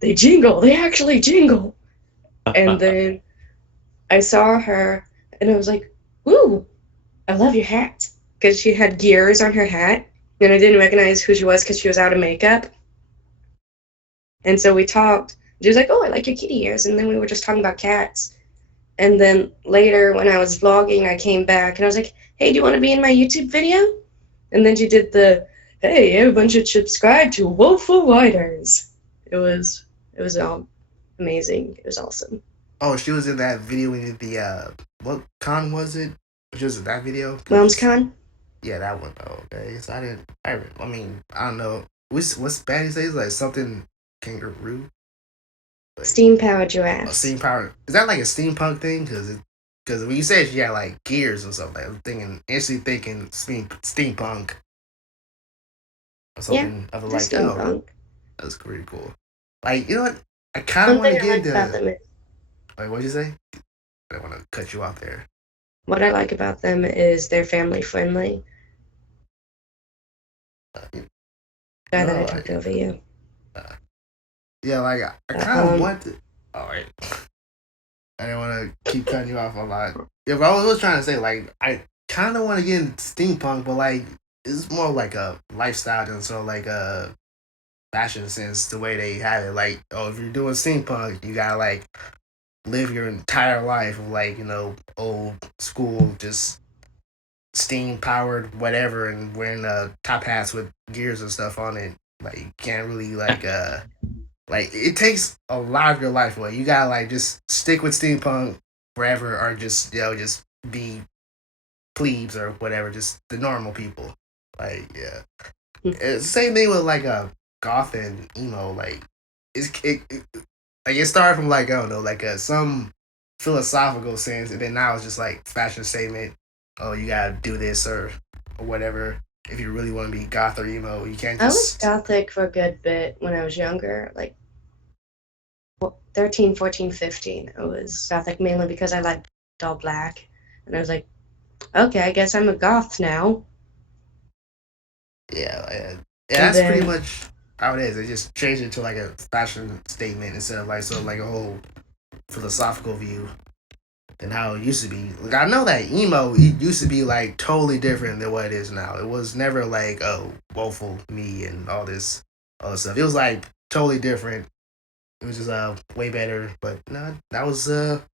they jingle. They actually jingle. And then I saw her, and I was like, "Ooh, I love your hat," because she had gears on her hat, and I didn't recognize who she was because she was out of makeup. And so we talked. She was like, "Oh, I like your kitty ears," and then we were just talking about cats. And then later, when I was vlogging, I came back and I was like, "Hey, do you want to be in my YouTube video?" And then she did the, "Hey, everyone should subscribe to Woeful Writers." It was amazing. It was awesome. Oh, she was in that video with the what con was it? She was in that video because WhelmsCon? yeah, that one. Oh, okay. So I didn't. I mean, I don't know. What's Spanish says like something kangaroo. Like Steam powered a giraffes. steam power. Is that like a steampunk thing? Because when you said she had like gears or something, I'm thinking instantly thinking steampunk or Yeah, something of the they're like. Oh, steampunk. that's pretty cool. Like you know what? I kind of One want thing to I get like about into. them is Like what'd you say? I don't want to cut you off there. what I like about them is they're family friendly. You Sorry that know, I talked over you. uh, yeah, like I kind of Um, want to. All right, I didn't want to keep cutting you off a lot. Yeah, but I was trying to say like I kind of want to get into steampunk, but like it's more like a lifestyle than sort of like a fashion sense. The way they have it, like oh, if you're doing steampunk, you gotta like live your entire life of like old school, just steam powered whatever, and wearing top hats with gears and stuff on it. Like you can't really like it takes a lot of your life away. You gotta like just stick with steampunk forever, or just just be plebes or whatever, just the normal people. Like yeah, it's the same thing with like goth and emo. Like it like it started from like I don't know like some philosophical sense, and then now it's just like fashion statement. Oh, you gotta do this or whatever. If you really want to be goth or emo, you can't I was just. gothic for a good bit when I was younger, like 13, 14, 15. I was gothic mainly because I liked all black. And I was like, okay, I guess I'm a goth now. Yeah, And that's pretty then, much how it is. They just changed it to like a fashion statement instead of like sort of like a whole philosophical view than how it used to be. Like I know that emo it used to be like totally different than what it is now. It was never like oh woeful me and all this other stuff. It was like totally different. It was just way better. But no, that was a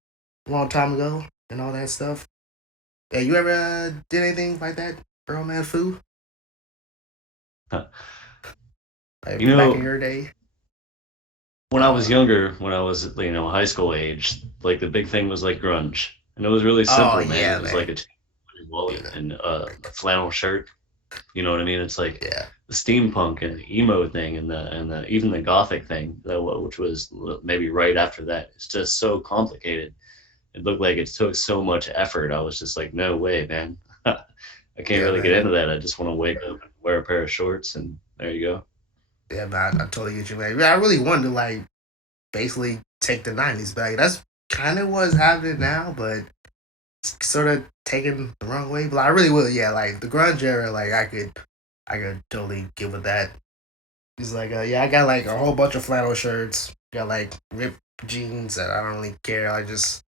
long time ago and all that stuff. Yeah, you ever did anything like that, Earl Man Foo? You Like back in know, your day? when I was Uh, younger, when I was high school age, like the big thing was like grunge, and it was really oh simple, man. It yeah, was man. like a wallet Yeah, and a flannel shirt. You know what I mean? It's like yeah. the steampunk and the emo thing, and the even the gothic thing, which was maybe right after that. It's just so complicated. It looked like it took so much effort. I was just like, no way, man. I can't Yeah, really get man. into that. I just want to wake up and wear a pair of shorts, and there you go. Yeah, man. I totally get you, man. Yeah, I really wanted to like basically take the '90s back. That's kind of what's happening now, but it's sort of taken the wrong way. But I really will. Yeah, like the grunge era. Like I could totally get with that. It's like, yeah, I got like a whole bunch of flannel shirts. Got like ripped jeans that I don't really care. I just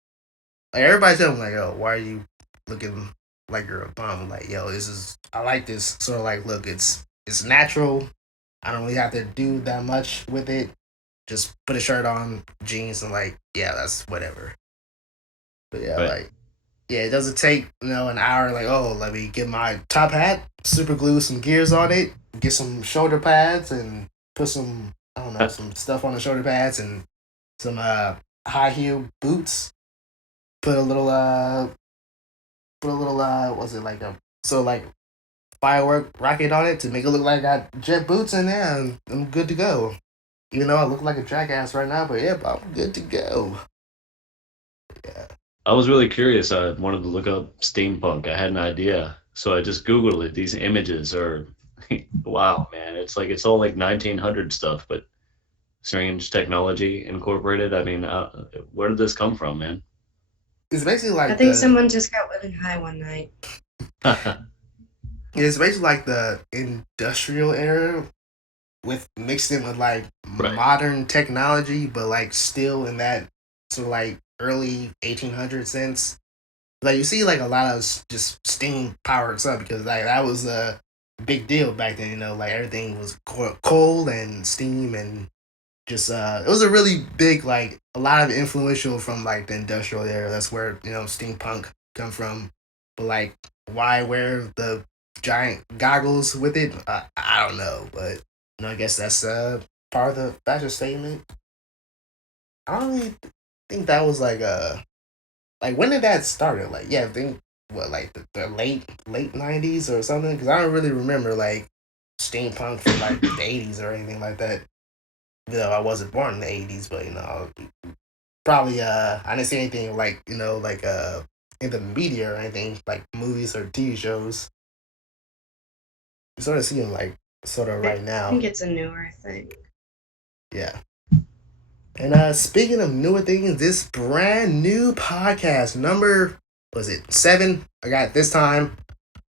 like everybody tell me like, oh, why are you looking like you're a bum? I'm like, yo, this is I like this sort of like look. It's natural. I don't really have to do that much with it. Just put a shirt on, jeans, and like, yeah, that's whatever. But yeah, Right. like, yeah, it doesn't take an hour. Like, oh, let me get my top hat, super glue some gears on it, get some shoulder pads, and put some I don't know some stuff on the shoulder pads and some high heel boots. Put a little what's it like a so like firework rocket on it to make it look like I got jet boots in there, and I'm good to go. Even though I look like a jackass right now, but yeah, I'm good to go. Yeah. I was really curious. I wanted to look up steampunk. I had an idea, so I just Googled it. These images are, wow, man. It's like it's all like 1900 stuff, but strange technology incorporated. I mean, where did this come from, man? It's basically I like think the someone just got really high one night. it's basically like the industrial era with mixed in with like Right. modern technology, but like still in that sort of like early 1800 sense. Like you see like a lot of just steam powered stuff because like that was a big deal back then. You know, like everything was coal and steam and just it was a really big like a lot of influential from like the industrial era. That's where steampunk come from. But like why wear the giant goggles with it? I don't know, but I guess that's part of the fashion statement. I don't really think that was like when did that start? Like yeah, I think what like the late 90s or something because I don't really remember like steampunk from like the 80s or anything like that. Even though I wasn't born in the 80s, but probably I didn't see anything like like in the media or anything like movies or TV shows. You sort of see them like sort of I right now. think it's a newer thing. Yeah. And speaking of newer things, this brand new podcast number was it 7? I got this time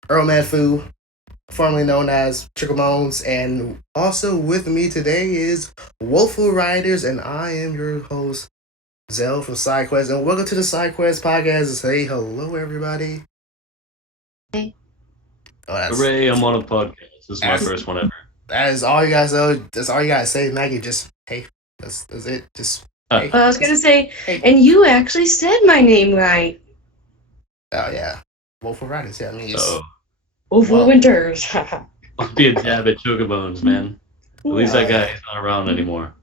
Earl Madfu, formerly known as Trickle Bones, and also with me today is Woeful Writers, and I am your host Zell from Sidekuest, and welcome to the Sidekuest Podcast. Say hello, everybody. Hey. Oh, Hooray! I'm on a podcast. This is my that's first one ever. that is all you guys know. That's all you gotta say, Maggie. Just hey, that's it. Just hey. Well, I was gonna say, Hey. and you actually said my name right. Oh yeah, Woeful Writers. Yeah, I mean it's Oh, Woeful Well- Winters. I'll be a dab at Chocobones, man. At least that guy is not around anymore.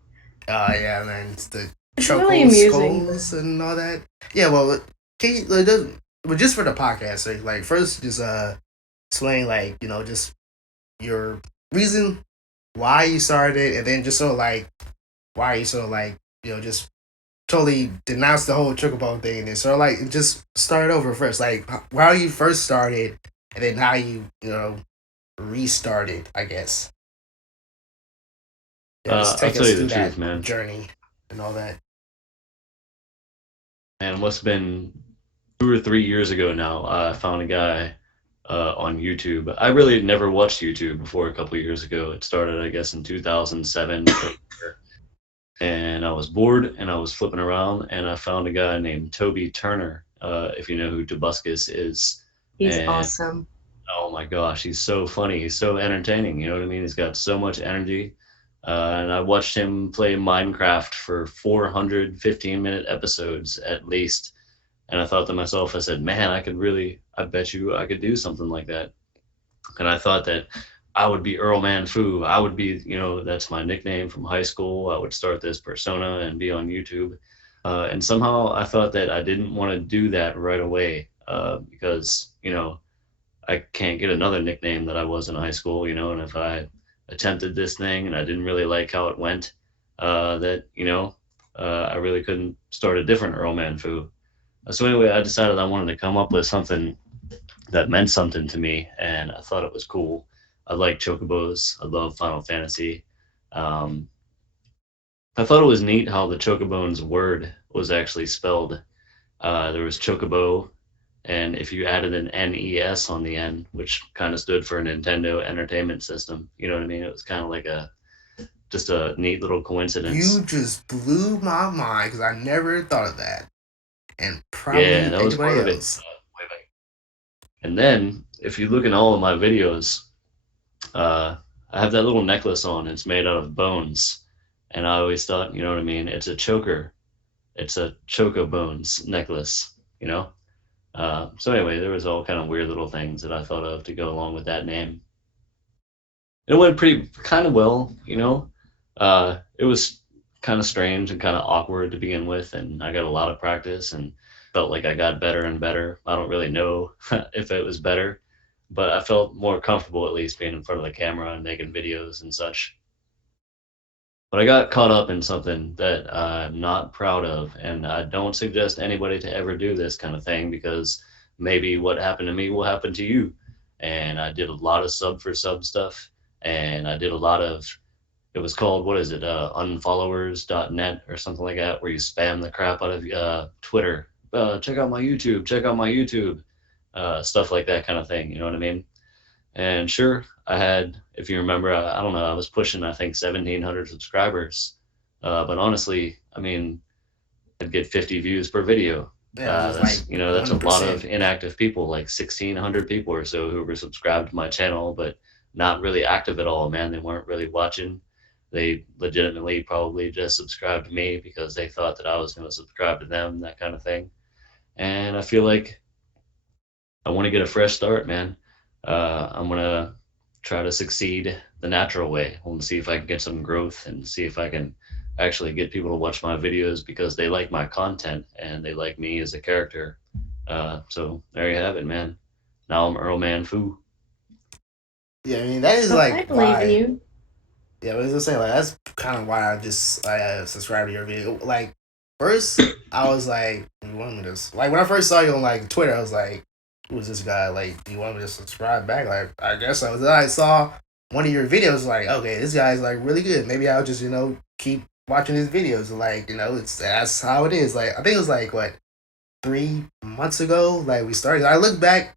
yeah, man. It's the It's really chokehold amusing. skulls and all that. Yeah, well, can you, but just for the podcast, like first, just explain like just your reason why you started it, and then just sort of like why you sort of like just totally denounce the whole chocobo thing, and then sort of like just start over first, like how you first started, and then how you restarted, I guess. Yeah, just I'll take tell us you through the that truth, man. journey and all that. And must have been 2 or 3 years ago now. I found a guy on YouTube. I really never watched YouTube before a couple years ago. It started, I guess, in 2007. And I was bored and I was flipping around and I found a guy named Toby Turner, if you know who Tobuscus is. He's And awesome. oh my gosh, he's so funny. He's so entertaining. You know what I mean? He's got so much energy. And I watched him play Minecraft for 415-minute episodes at least. And I thought to myself, I said, man, I bet you I could do something like that. And I thought that I would be Earl Man Fu. I would be, that's my nickname from high school. I would start this persona and be on YouTube. And somehow I thought that I didn't want to do that right away because, I can't get another nickname that I was in high school, and if I attempted this thing and I didn't really like how it went, I really couldn't start a different Earl Man Fu. So anyway, I decided I wanted to come up with something that meant something to me, and I thought it was cool. I like chocobos. I love Final Fantasy. Um, I thought it was neat how the chocobones word was actually spelled. There was chocobo, and if you added an NES on the end, which kind of stood for Nintendo Entertainment System, you know what I mean? It was kind of like just a neat little coincidence. You just blew my mind because I never thought of that, and probably Yeah, that was part anybody of it. else. Way back. And then, if you look in all of my videos, I have that little necklace on. It's made out of bones, and I always thought, you know what I mean? It's a choker. It's a choco bones necklace. So anyway, there was all kind of weird little things that I thought of to go along with that name. It went pretty kind of well. It was kind of strange and kind of awkward to begin with, and I got a lot of practice and felt like I got better and better. I don't really know if it was better, but I felt more comfortable at least being in front of the camera and making videos and such. But I got caught up in something that I'm not proud of, and I don't suggest anybody to ever do this kind of thing because maybe what happened to me will happen to you. And I did a lot of sub for sub stuff, and I did a lot of, it was called, what is it, unfollowers.net or something like that, where you spam the crap out of Twitter. Check out my YouTube, stuff like that kind of thing, you know what I mean? And sure, I had, if you remember, I don't know, I was pushing, I think, 1,700 subscribers. But honestly, I mean, I'd get 50 views per video. Yeah, which is That's like that's a lot 1%. of inactive people, like 1,600 people or so who were subscribed to my channel, but not really active at all. Man, they weren't really watching. They legitimately probably just subscribed to me because they thought that I was going to subscribe to them, that kind of thing. And I feel like I want to get a fresh start, man. I'm gonna try to succeed the natural way. I want to see if I can get some growth and see if I can actually get people to watch my videos because they like my content and they like me as a character. So there you have it, man. Now I'm Earl Man Foo. Yeah, I mean that is Well, I like believe in why. you. Yeah, but it's saying like that's kind of why I subscribed to your video. Like first, I was like, you want me to like when I first saw you on like Twitter, I was like, who is this guy? Like, do you want me to subscribe back? Like, I guess I was. Then I saw one of your videos, like, okay, this guy's like really good. Maybe I'll just keep watching his videos. Like, it's that's how it is. Like, I think it was like what 3 months ago. Like we started. I look back.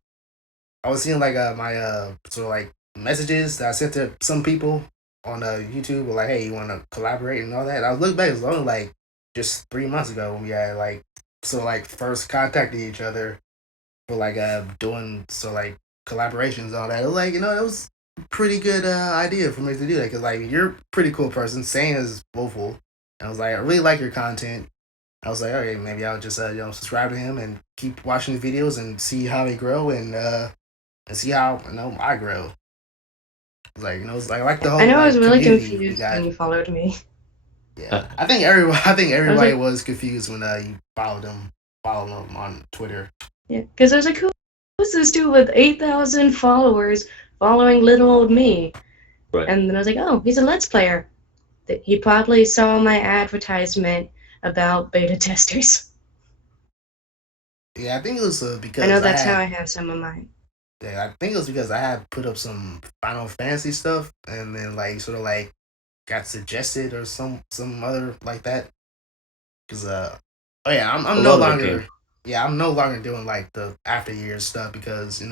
I was seeing like my sort of like messages that I sent to some people on YouTube, were like, "Hey, you want to collaborate and all that." And I look back, it was only like just 3 months ago when we had like like first contacted each other for like doing like collaborations and all that. It was like it was a pretty good idea for me to do that because like you're a pretty cool person, same as Woeful. And I was like, I really like your content. I was like, okay, maybe I'll just subscribe to him and keep watching the videos and see how they grow and see how I grow. It's like it's like I like the I whole know I was like really community we confused when got. you followed me. Yeah, I think I was everybody like, was confused when you followed them on Twitter. yeah, because I was like, who's this dude with 8,000 followers following little old me? Right. And then I was like, oh, he's a Let's Player. He probably saw my advertisement about beta testers. Yeah, I think it was I because know I that's how had. I have some of mine. Yeah, I think it was because I had put up some Final Fantasy stuff, and then like sort of like got suggested or some other like that. Cause oh yeah, A I'm no lot of it came. longer. Yeah, I'm no longer doing like the after years stuff because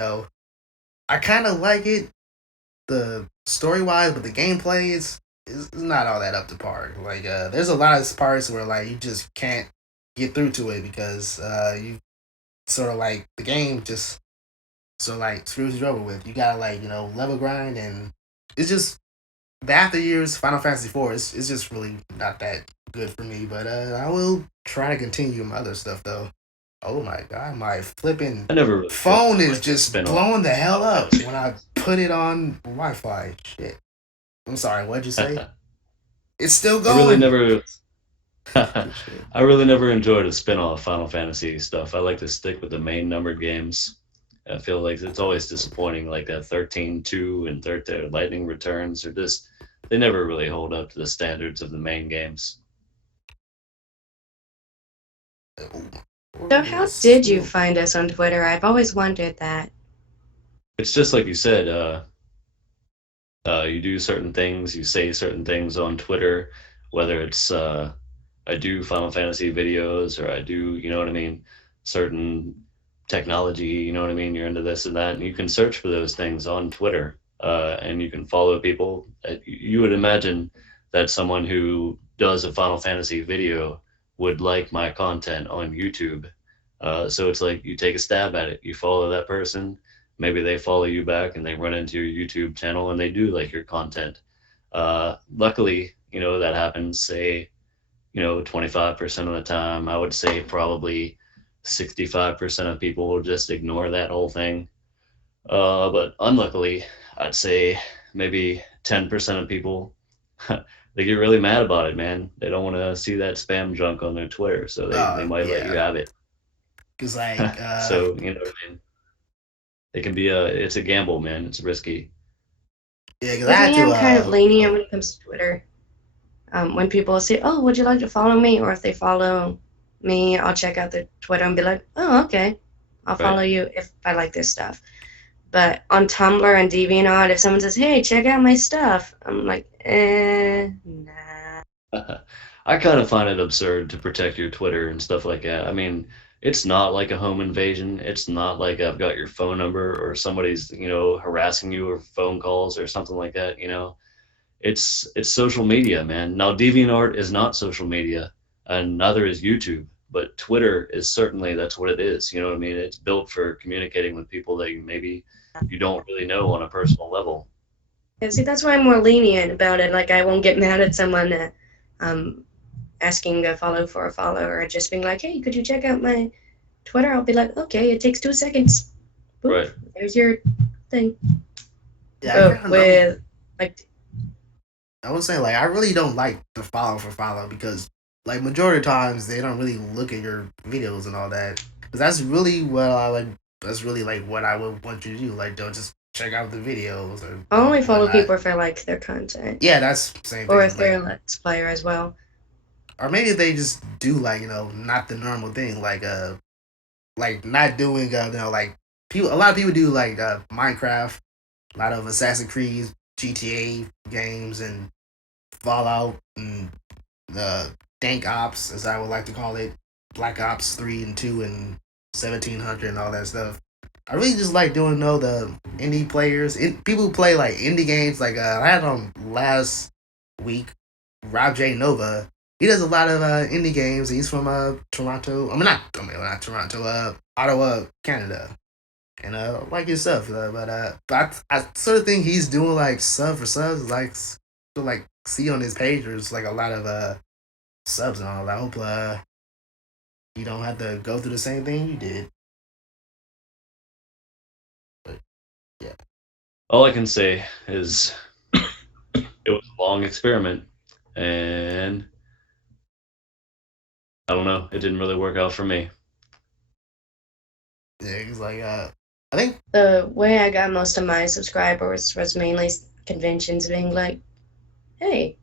I kind of like it the story wise, but the gameplay is not all that up to par. Like there's a lot of parts where like you just can't get through to it because you sort of like the game just so like screws you over with. You gotta like level grind and it's just the after years Final Fantasy 4 is just really not that good for me. But I will try to continue my other stuff though. Oh my god, my flipping I never really cared phone for is like the just spin-off blowing the hell Final up Fantasy when I put it on Wi-Fi. Shit. I'm sorry. What'd you say? movies. It's still I really going. never Shit. I really never enjoyed a spin-off Final Fantasy stuff. I like to stick with the main numbered games. I feel like it's always disappointing, like that 13-2 and 13 Lightning Returns are just they never really hold up to the standards of the main games. So how did you find us on Twitter? I've always wondered that. It's just like you said, you do certain things, you say certain things on Twitter, whether it's I do Final Fantasy videos or I do, you know what I mean, certain technology, you know what I mean, you're into this and that, and you can search for those things on Twitter, and you can follow people. You would imagine that someone who does a Final Fantasy video would like my content on YouTube. So it's like you take a stab at it, you follow that person, maybe they follow you back and they run into your YouTube channel and they do like your content. Luckily, that happens, say, 25% of the time. I would say probably 65% of people will just ignore that whole thing. But unluckily, I'd say maybe 10% of people, they get really mad about it, man. They don't want to see that spam junk on their Twitter, so they might let you Yeah. have it. Cause like So, what I mean? It can be it's a gamble, man. It's risky. yeah, cause I With had me, to I'm kind of lenient oh when it comes to Twitter. When people say, "Oh, would you like to follow me?" or if they follow me, I'll check out their Twitter and be like, "Oh, okay, I'll Right. follow you if I like this stuff." But on Tumblr and DeviantArt, if someone says, "Hey, check out my stuff," I'm like, nah. I kind of find it absurd to protect your Twitter and stuff like that. I mean, it's not like a home invasion. It's not like I've got your phone number or somebody's, harassing you or phone calls or something like that, It's social media, man. Now DeviantArt is not social media and neither is YouTube, but Twitter is certainly that's what it is. You know what I mean? It's built for communicating with people that you don't really know on a personal level. Yeah, see, that's why I'm more lenient about it. Like, I won't get mad at someone asking a follow for a follow or just being like, hey, could you check out my Twitter? I'll be like, okay, it takes 2 seconds. Boop, Right. there's your thing. Yeah, With, like, I would say like I really don't like the follow for follow because like majority of times they don't really look at your videos and all that. Because that's really what I like. That's really like what I would want you to do. Like don't just check out the videos or I only follow whatnot. people if I like their content. Yeah, that's the same Or thing. if they're a Let's Player as well. Or maybe they just do like not the normal thing like not doing like people. A lot of people do like Minecraft, a lot of Assassin's Creed, GTA games, and Fallout and Dank Ops, as I would like to call it, Black Ops 3 and 2 and 1700 and all that stuff. I really just like doing the indie players, people who play like indie games. Like I had on last week, Rob J Nova. He does a lot of indie games. He's from Toronto. Not Toronto. Ottawa, Canada. And like yourself, but I sort of think he's doing like sub for subs, like to like see on his page. There's like a lot of subs and all. I hope you don't have to go through the same thing you did. But yeah, All I can say is it was a long experiment and I don't know, it didn't really work out for me. yeah, it's like I think The way I got most of my subscribers was mainly conventions being like, hey,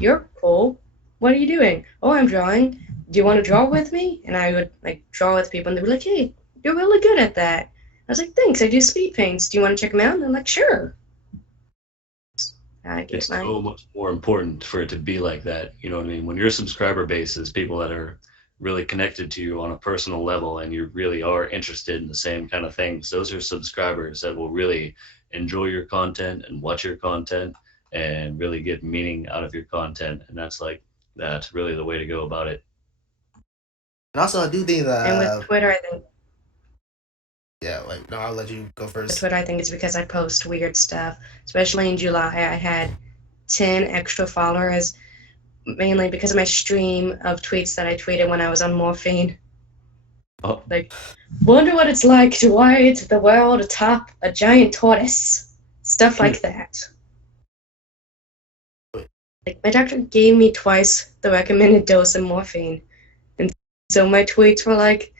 you're cool. What are you doing? Oh, I'm drawing. Do you want to draw with me? And I would like draw with people and they'd be like, hey, you're really good at that. I was like, thanks, I do speed paints. Do you want to check them out? And I'm like, sure. I get It's my so much more important for it to be like that. You know what I mean? When your subscriber base is people that are really connected to you on a personal level and you really are interested in the same kind of things, those are subscribers that will really enjoy your content and watch your content and really get meaning out of your content. And that's really the way to go about it. and also I do think that and with Twitter, I think yeah, like no, I'll let you go first. it's because I post weird stuff. Especially in July, I had 10 extra followers, mainly because of my stream of tweets that I tweeted when I was on morphine. Oh, Like, wonder what it's like to ride the world atop a giant tortoise. Stuff like that. Like, my doctor gave me twice the recommended dose of morphine. And so my tweets were like,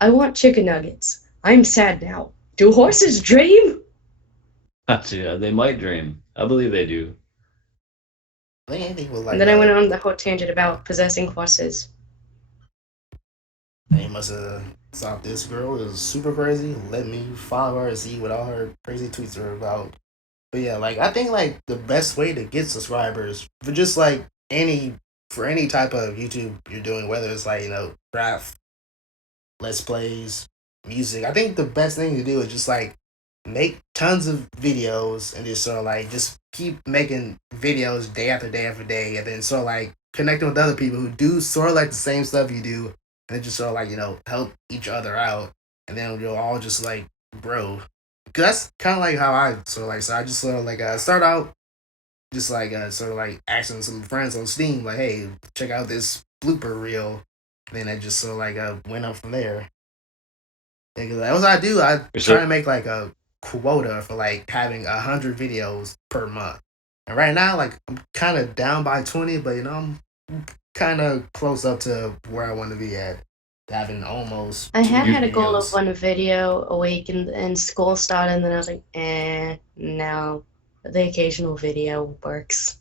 I want chicken nuggets. I'm sad now. Do horses dream? yeah, they might dream. I believe they do. I think anything with like And then I went on the whole tangent about possessing horses. he must have thought this girl is super crazy. Let me follow her and see what all her crazy tweets are about. But yeah, like I think like the best way to get subscribers for just like any type of YouTube you're doing, whether it's like craft, let's plays, music. I think the best thing to do is just like make tons of videos and just sort of like just keep making videos day after day after day, and then sort of like connecting with other people who do sort of like the same stuff you do, and then just sort of like help each other out, and then you'll all just like grow. Cause that's kind of like how I sort of like. So I just sort of like start out just like sort of like asking some friends on Steam like, hey, check out this blooper reel. And then I just sort of like went up from there. Yeah, cause that was what I do. I try to make like a quota for like having 100 videos per month. And right now, like I'm kind of down by 20, but I'm kind of close up to where I want to be at. Having almost. I have had a videos. goal of one video a week, and school started, and then I was like, no. The occasional video works.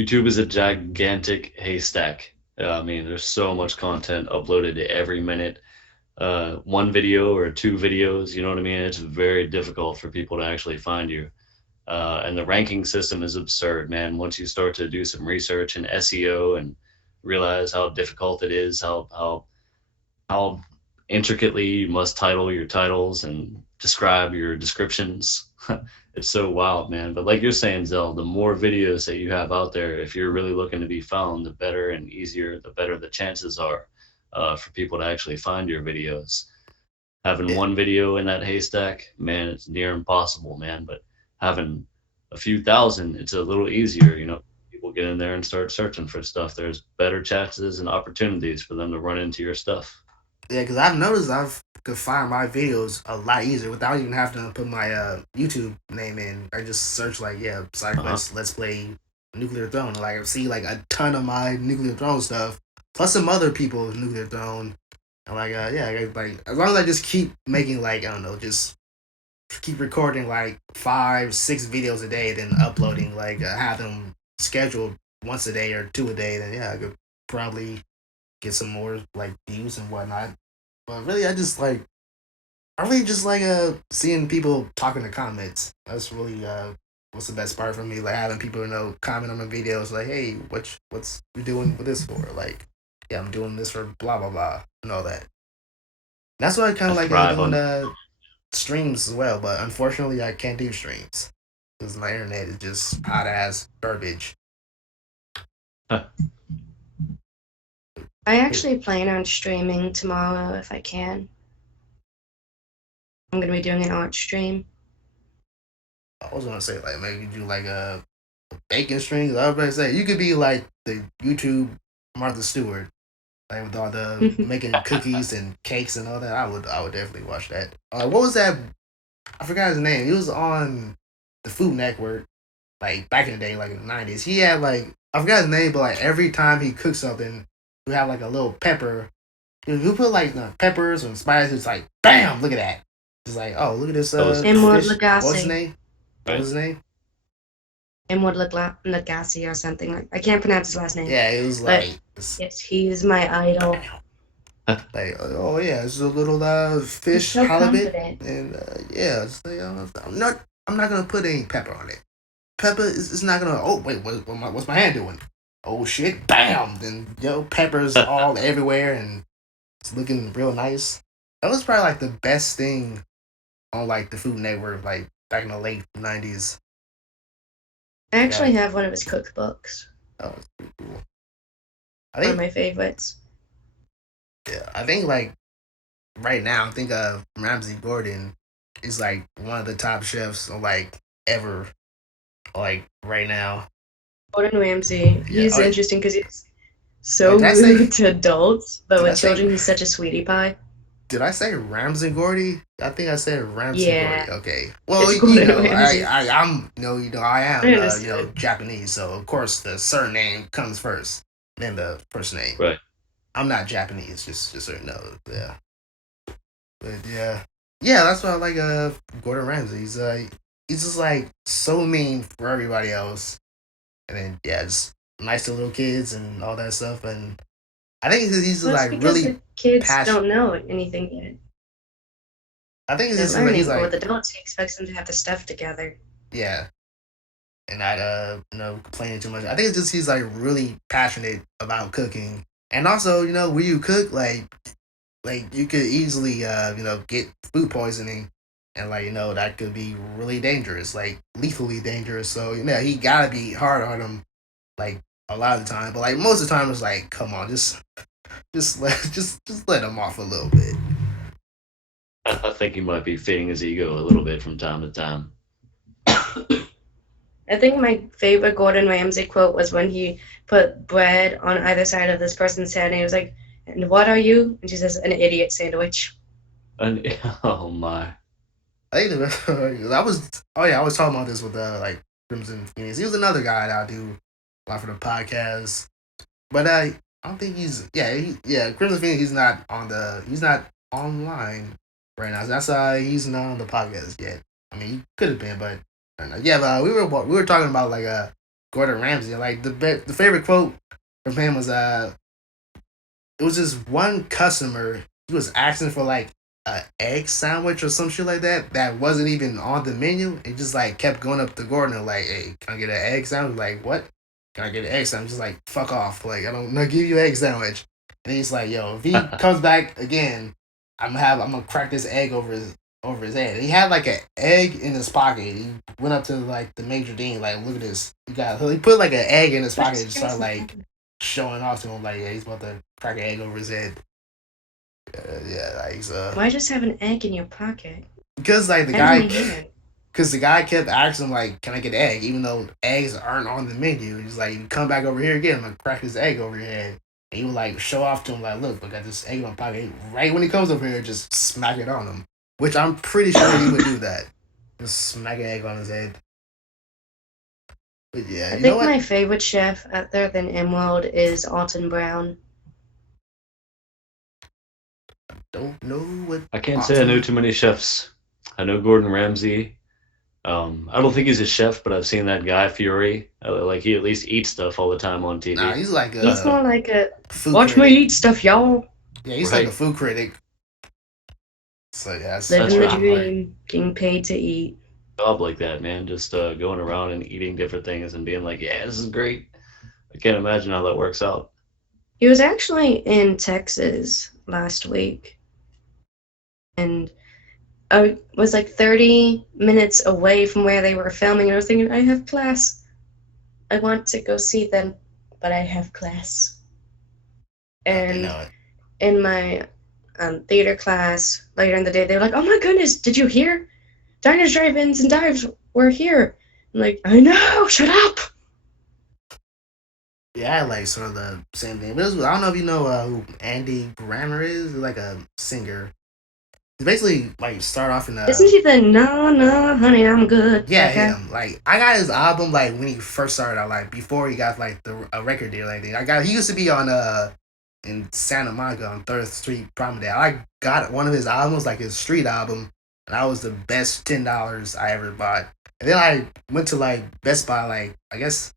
YouTube is a gigantic haystack. I mean, there's so much content uploaded every minute. One video or two videos, you know what I mean? It's very difficult for people to actually find you. And the ranking system is absurd, man. Once you start to do some research and SEO and realize how difficult it is, how how intricately you must title your titles and describe your descriptions. It's so wild, man. But like you're saying, Zell, the more videos that you have out there, if you're really looking to be found, the better and easier, the better the chances are for people to actually find your videos. Having Yeah, one video in that haystack, man, it's near impossible, man. But having a few thousand, it's a little easier. People get in there and start searching for stuff. There's better chances and opportunities for them to run into your stuff. yeah, because I've noticed I've could find my videos a lot easier without even having to put my YouTube name in. I just search like Uh-huh. Sidekuest Let's Play Nuclear Throne. Like I see like a ton of my Nuclear Throne stuff, plus some other people's Nuclear Throne. And like like as long as I just keep making like I don't know, just keep recording like 5, 6 videos a day, then uploading like have them scheduled once a day or two a day, then yeah, I could probably get some more like views and whatnot. But really, I really just like seeing people talking in the comments. That's really what's the best part for me, like having people comment on my videos like, hey, what's you doing with this for? Like, yeah, I'm doing this for blah blah blah and all that. That's why I kind I of like thrive doing on. streams as well, but unfortunately I can't do streams because my internet is just hot ass garbage. I I actually plan on streaming tomorrow if I can. I'm gonna be doing an art stream. was gonna say like maybe do like a bacon streams. I was about to say you could be like the YouTube Martha Stewart, like with all the making cookies and cakes and all that. I would definitely watch that. What was that? I forgot his name. He was on the Food Network like back in the day, like in the '90s. He had like I forgot his name, but like every time he cooked something, he have like a little pepper. If you put like the peppers and spices, it's like bam, look at that. It's like, oh, look at this That was Imward fish. What's his Lagasse. name? What right. was his name? Lagasse or something like. I can't pronounce his last name, Yeah, it was but like this, yes, he's my idol. bam. Like, oh yeah, it's a little He's fish so halibut, confident. and yeah, it's like, I'm not gonna put any pepper on it. Pepper is not gonna. Oh wait, what's my hand doing? Oh shit! Bam! Then peppers all everywhere, and it's looking real nice. That was probably like the best thing on like the Food Network, like back in the late '90s. I Like actually have one of his cookbooks. that was pretty cool. I One of think my favorites. yeah, I think like right now, I think Ramsey Gordon is like one of the top chefs like ever, like right now. Gordon Ramsay. Yeah. He's Oh, interesting because he's wait, so rude to adults, but did I with say children, he's such a sweetie pie. did I say Ramsey Gordy? I think I said Ramsey Gordy. Yeah, Okay. Well, it's Gordon Ramsay. I'm I I am understood. Japanese, so of course the surname comes first, then the first name. Right. I'm not Japanese, just so you know. Yeah. But yeah. Yeah, that's why I like Gordon Ramsay. He's just like so mean for everybody else. And then yeah, just nice to little kids and all that stuff. And I think he's just Well, it's like because really the kids passionate. don't know anything yet. I think it's They're just he's learning, but like with adults, he expects them to have the stuff together. yeah, and not complaining too much. I think it's just he's like really passionate about cooking, and also when you cook like you could easily get food poisoning, and like that could be really dangerous, like lethally dangerous. So he gotta be hard on him like a lot of the time, but like most of the time it's like come on, just let just let him off a little bit. I think he might be feeding his ego a little bit from time to time. I think my favorite Gordon Ramsay quote was when he put bread on either side of this person's head, and he was like, "And what are you?" And she says, "An idiot sandwich." And oh my. I think I was I was talking about this with like Crimson Phoenix. He was another guy that I do a lot for the podcast, but I don't think he's Crimson Phoenix. He's not online right now. So that's why he's not on the podcast yet. I mean, he could have been, but I don't know. Yeah. But we were talking about like Gordon Ramsay. Like the favorite quote from him was it was just one customer. He was asking for like a egg sandwich or some shit like that wasn't even on the menu. It just like kept going up to Gordon like, hey, can I get an egg sandwich? Like what? Can I get an egg sandwich? Just like fuck off. Like I don't give you an egg sandwich. And he's like, yo, if he comes back again, I'm gonna crack this egg over his head. He had like an egg in his pocket. He went up to like the major dean, like, look at this. He put like an egg in his pocket and started like showing off to him, like, yeah, he's about to crack an egg over his head. Yeah, like Why just have an egg in your pocket? Because like the guy kept asking him like, "Can I get an egg?" Even though eggs aren't on the menu. He's like, "You come back over here again, I'm gonna crack this egg over your head." And he would like show off to him like, "Look, I got this egg in my pocket." Right when he comes over here, just smack it on him. Which I'm pretty sure he would do that. Just smack an egg on his head. But yeah, I think my favorite chef other than Emerald is Alton Brown. Don't know what. I can't say I know too many chefs. I know Gordon Ramsay. I don't think he's a chef, but I've seen that Guy Fieri. Like he at least eats stuff all the time on TV. Nah, he's like he's more like a watch critic. Me eat stuff, y'all. Yeah, he's like a food critic. So yeah, living the dream, getting paid to eat. Job like that, man. Just going around and eating different things and being like, yeah, this is great. I can't imagine how that works out. He was actually in Texas last week, and I was like 30 minutes away from where they were filming, and I was thinking, I have class. I want to go see them, but I have class. And in my theater class later in the day, they were like, oh my goodness, did you hear? Diners, Drive-Ins, and Dives were here. I'm like, I know, shut up. Yeah, I like sort of the same thing. But I don't know if you know who Andy Grammer is. He's like a singer. He basically like start off in the. Isn't he the no, honey, I'm good? Yeah, him. Like I got his album like when he first started out, like before he got like a record deal or anything. He used to be on in Santa Monica on 3rd Street Promenade. I got one of his albums, like his street album, and that was the best $10 I ever bought. And then I went to like Best Buy, like I guess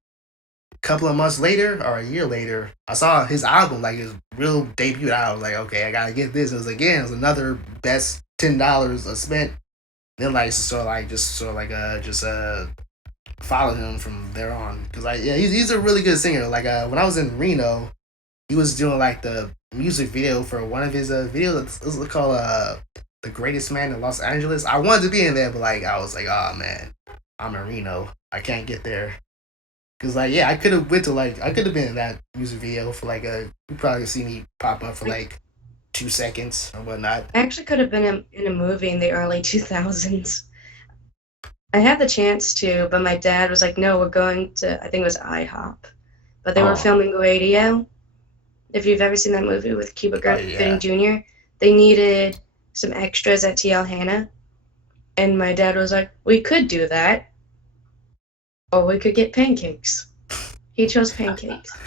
a couple of months later or a year later, I saw his album, like his real debut. I was like, okay, I gotta get this. It was another best $10 I spent. Then like just followed him from there on, because like yeah, he's a really good singer. Like when I was in Reno, he was doing like the music video for one of his videos. It's called The Greatest Man in Los Angeles. I wanted to be in there, but like I was like, oh man, I'm in Reno, I can't get there. Cause like yeah, I could have been in that music video for like you probably see me pop up for like 2 seconds or whatnot. I actually could have been in a movie in the early 2000s. I had the chance to, but my dad was like, no, we're going to, I think it was IHOP. But they were filming Radio. If you've ever seen that movie with Cuba Gooding Jr., they needed some extras at TL Hannah. And my dad was like, we could do that. Or we could get pancakes. He chose pancakes.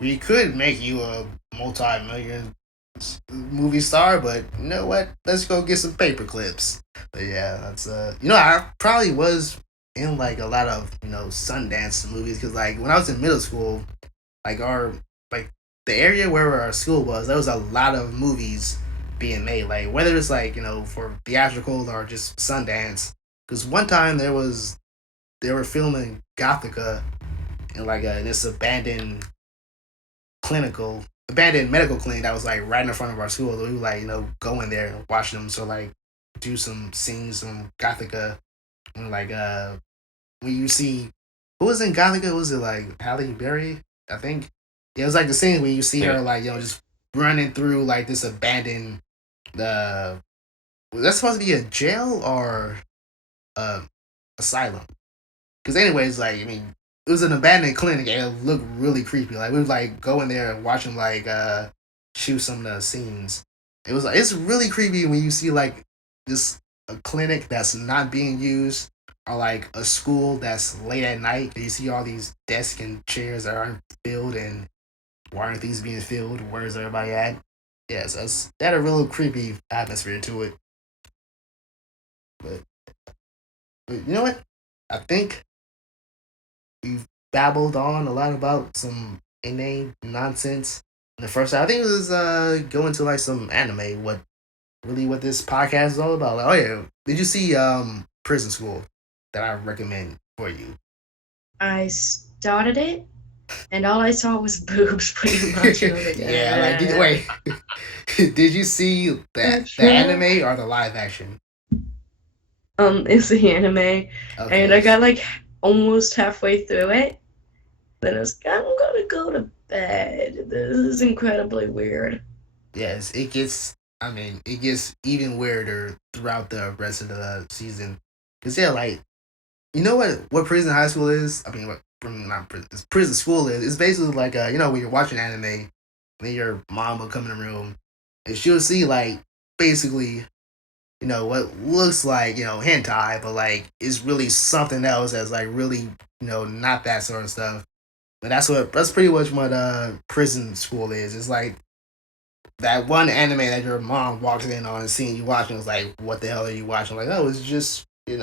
We could make you a multi-million movie star, but you know what? Let's go get some paper clips. But yeah, that's I probably was in like a lot of Sundance movies, because like when I was in middle school, like the area where our school was, there was a lot of movies being made, like whether it's like for theatrical or just Sundance. Because one time they were filming Gothica in like this abandoned medical clinic that was like right in front of our school. So we would like go in there and watch them. So like do some scenes from Gothica, and like when you see who was in Gothica, was it like Halle Berry? I think it was like the scene where you see her like just running through like this abandoned was that supposed to be a jail or asylum? Because anyways, like I mean, it was an abandoned clinic and it looked really creepy. Like we would like go in there and watch them like shoot some of the scenes. It's really creepy when you see like a clinic that's not being used, or like a school that's late at night and you see all these desks and chairs that aren't filled, and why aren't these being filled? Where's everybody at? Yes, that a real creepy atmosphere to it. But you know what? I think we've babbled on a lot about some inane nonsense in the first time. I think it was going to like some anime. What this podcast is all about? Like, oh yeah, did you see Prison School that I recommend for you? I started it. and all I saw was boobs pretty much, and I was like, Yeah, like wait, did you see that that's the right. anime or the live action? It's the anime, and I Okay. got like almost halfway through it. Then I was like, I'm gonna go to bed. This is incredibly weird. Yes, it gets. I mean, it gets even weirder throughout the rest of the season. Cause yeah, like you know what prison high school is? I mean, what not prison, prison school is? It's basically like when you're watching anime, then your mom will come in the room, and she'll see like basically what looks like hentai, but like it's really something else that's like really not that sort of stuff. But that's pretty much what prison school is. It's like that one anime that your mom walks in on and seeing you watching is like, what the hell are you watching? Like, oh, it's just Yu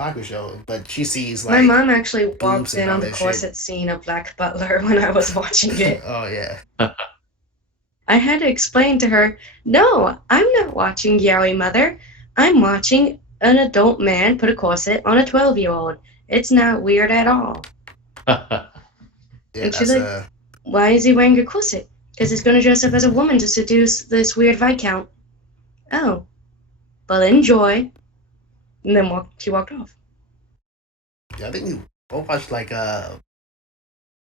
Hakusho show, but she sees My like mom actually boobs walked and in all on the that shit. corset scene of Black Butler when I was watching it. Oh yeah, I had to explain to her, no, I'm not watching Yaoi Mother. I'm watching an adult man put a corset on a 12-year-old. It's not weird at all. yeah. And she's That's like, why is he wearing a corset? Because he's going to dress up as a woman to seduce this weird Viscount. Oh, well, enjoy. And then she walked off. yeah. I think we both watched like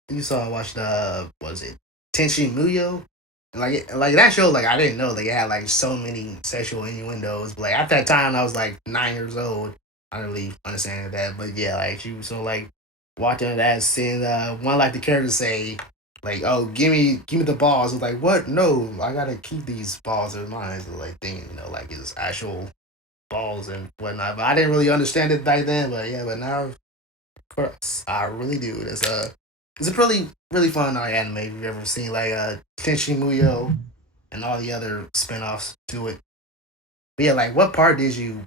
you saw watched what was it Tenshi Muyo. And like that show, like I didn't know like it had like so many sexual innuendos. But like at that time, I was like 9 years old. I didn't really understand that, but yeah, like she was so like watching that, seeing one like the character say like, "Oh, give me the balls." I was like, "What? No, I gotta keep these balls of mine." So like thinking, like it's actual balls and whatnot. But I didn't really understand it back then. But yeah, but now of course I really do. It's a really fun anime. If you've ever seen like Tenchi Muyo and all the other spinoffs to it. But yeah, like what part did you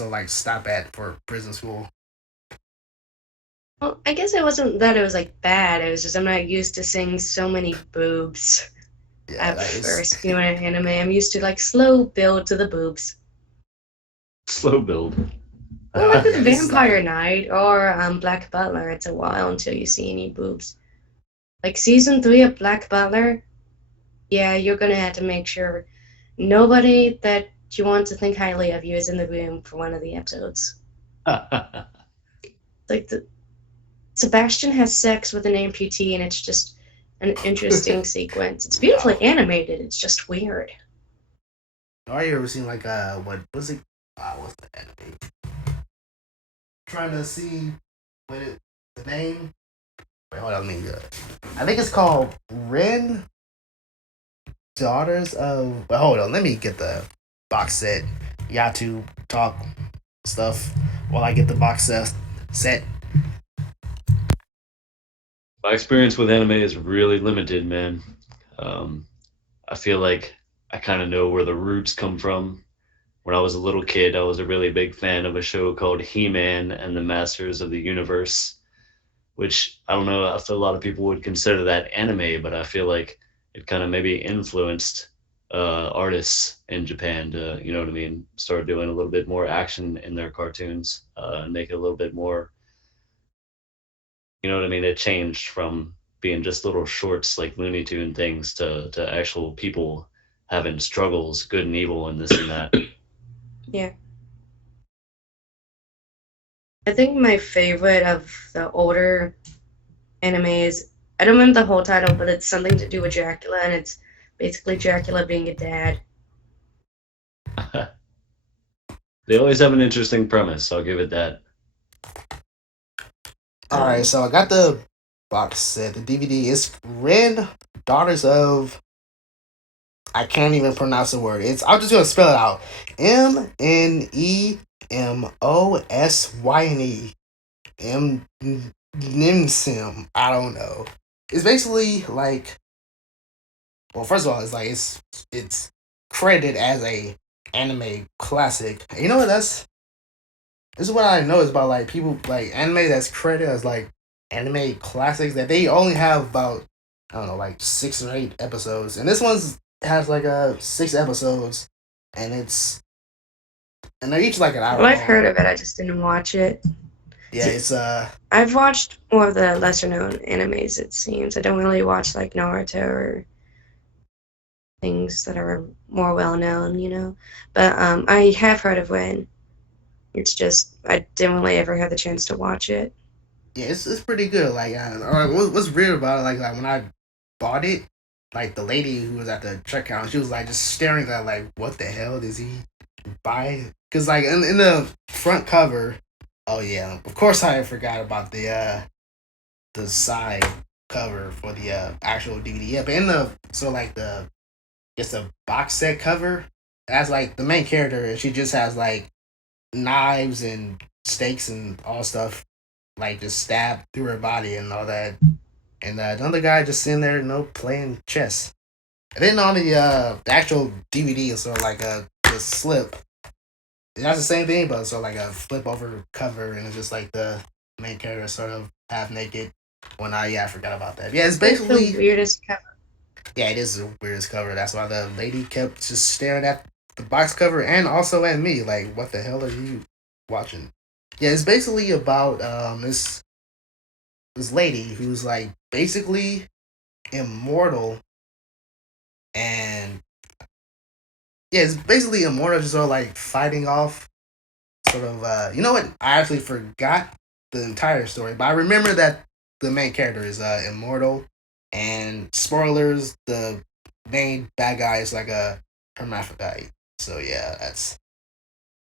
like stop at for prison school? Well, I guess it wasn't that it was like bad. It was just I'm not used to seeing so many boobs Yeah, at like it's first. You know, in anime, I'm used to like slow build to the boobs. Slow build. Well, like yeah, with this is Vampire like Knight or Black Butler, it's a while until you see any boobs. Like season 3 of Black Butler, yeah, you're gonna have to make sure nobody that you want to think highly of you is in the room for one of the episodes. Like Sebastian has sex with an amputee, and it's just an interesting sequence. It's beautifully wow. animated. It's just weird. Are you ever seen like what was it? What's the anime? Trying to see what it the name. Wait, hold on, let me. I think it's called Ren Daughters of. Well, hold on, let me get the box set. Yatu talk stuff while I get the box set. My experience with anime is really limited, man. Um, I feel like I kind of know where the roots come from. When I was a little kid, I was a really big fan of a show called He-Man and the Masters of the Universe, which I don't know if a lot of people would consider that anime, but I feel like it kind of maybe influenced artists in Japan to, you know what I mean, start doing a little bit more action in their cartoons and make it a little bit more, you know what I mean? It changed from being just little shorts like Looney Tune things to actual people having struggles, good and evil, and this and that. Yeah. I think my favorite of the older animes, I don't remember the whole title, but it's something to do with Dracula, and it's basically Dracula being a dad. They always have an interesting premise. I'll give it that. All right, Um, so I got the box set. The DVD is Ren Daughters of. I can't even pronounce the word. I'm just gonna spell it out. Mnemosyn. Nimsim. I don't know. It's basically like. Well, first of all, it's like it's credited as a anime classic. And you know what? This is what I know is about like people like anime that's credited as like anime classics that they only have about I don't know like 6 or 8 episodes, and this one's has like 6 episodes, and they're each like an hour well, I've heard long. of it. I just didn't watch it. Yeah, it's I've watched more of the lesser known animes, it seems. I don't really watch like Naruto or things that are more well known, you know. But I have heard of Ren. It's just I didn't really ever have the chance to watch it. yeah, it's pretty good. What's weird about it? Like when I bought it, like the lady who was at the checkout, she was like just staring at like, what the hell does he buy? Because like in the front cover, oh yeah, of course I forgot about the side cover for the actual DVD. Yeah, but in the so like the it's a box set cover. That's like the main character, and she just has like knives and stakes and all stuff, like just stabbed through her body and all that. And another guy just sitting there, playing chess. And then on the actual DVD, it's sort of like the slip. That's the same thing, but so like a flip over cover, and it's just like the main character sort of half naked. When I forgot about that. Yeah, it's It's the basically weirdest cover. yeah, it is the weirdest cover. That's why the lady kept just staring at the box cover and also at me, like, what the hell are you watching? Yeah, it's basically about this lady who's like basically immortal, and yeah, it's basically immortal, just sort of like fighting off sort of you know what? I actually forgot the entire story, but I remember that the main character is immortal, and spoilers, the main bad guy is like a hermaphrodite. So yeah, that's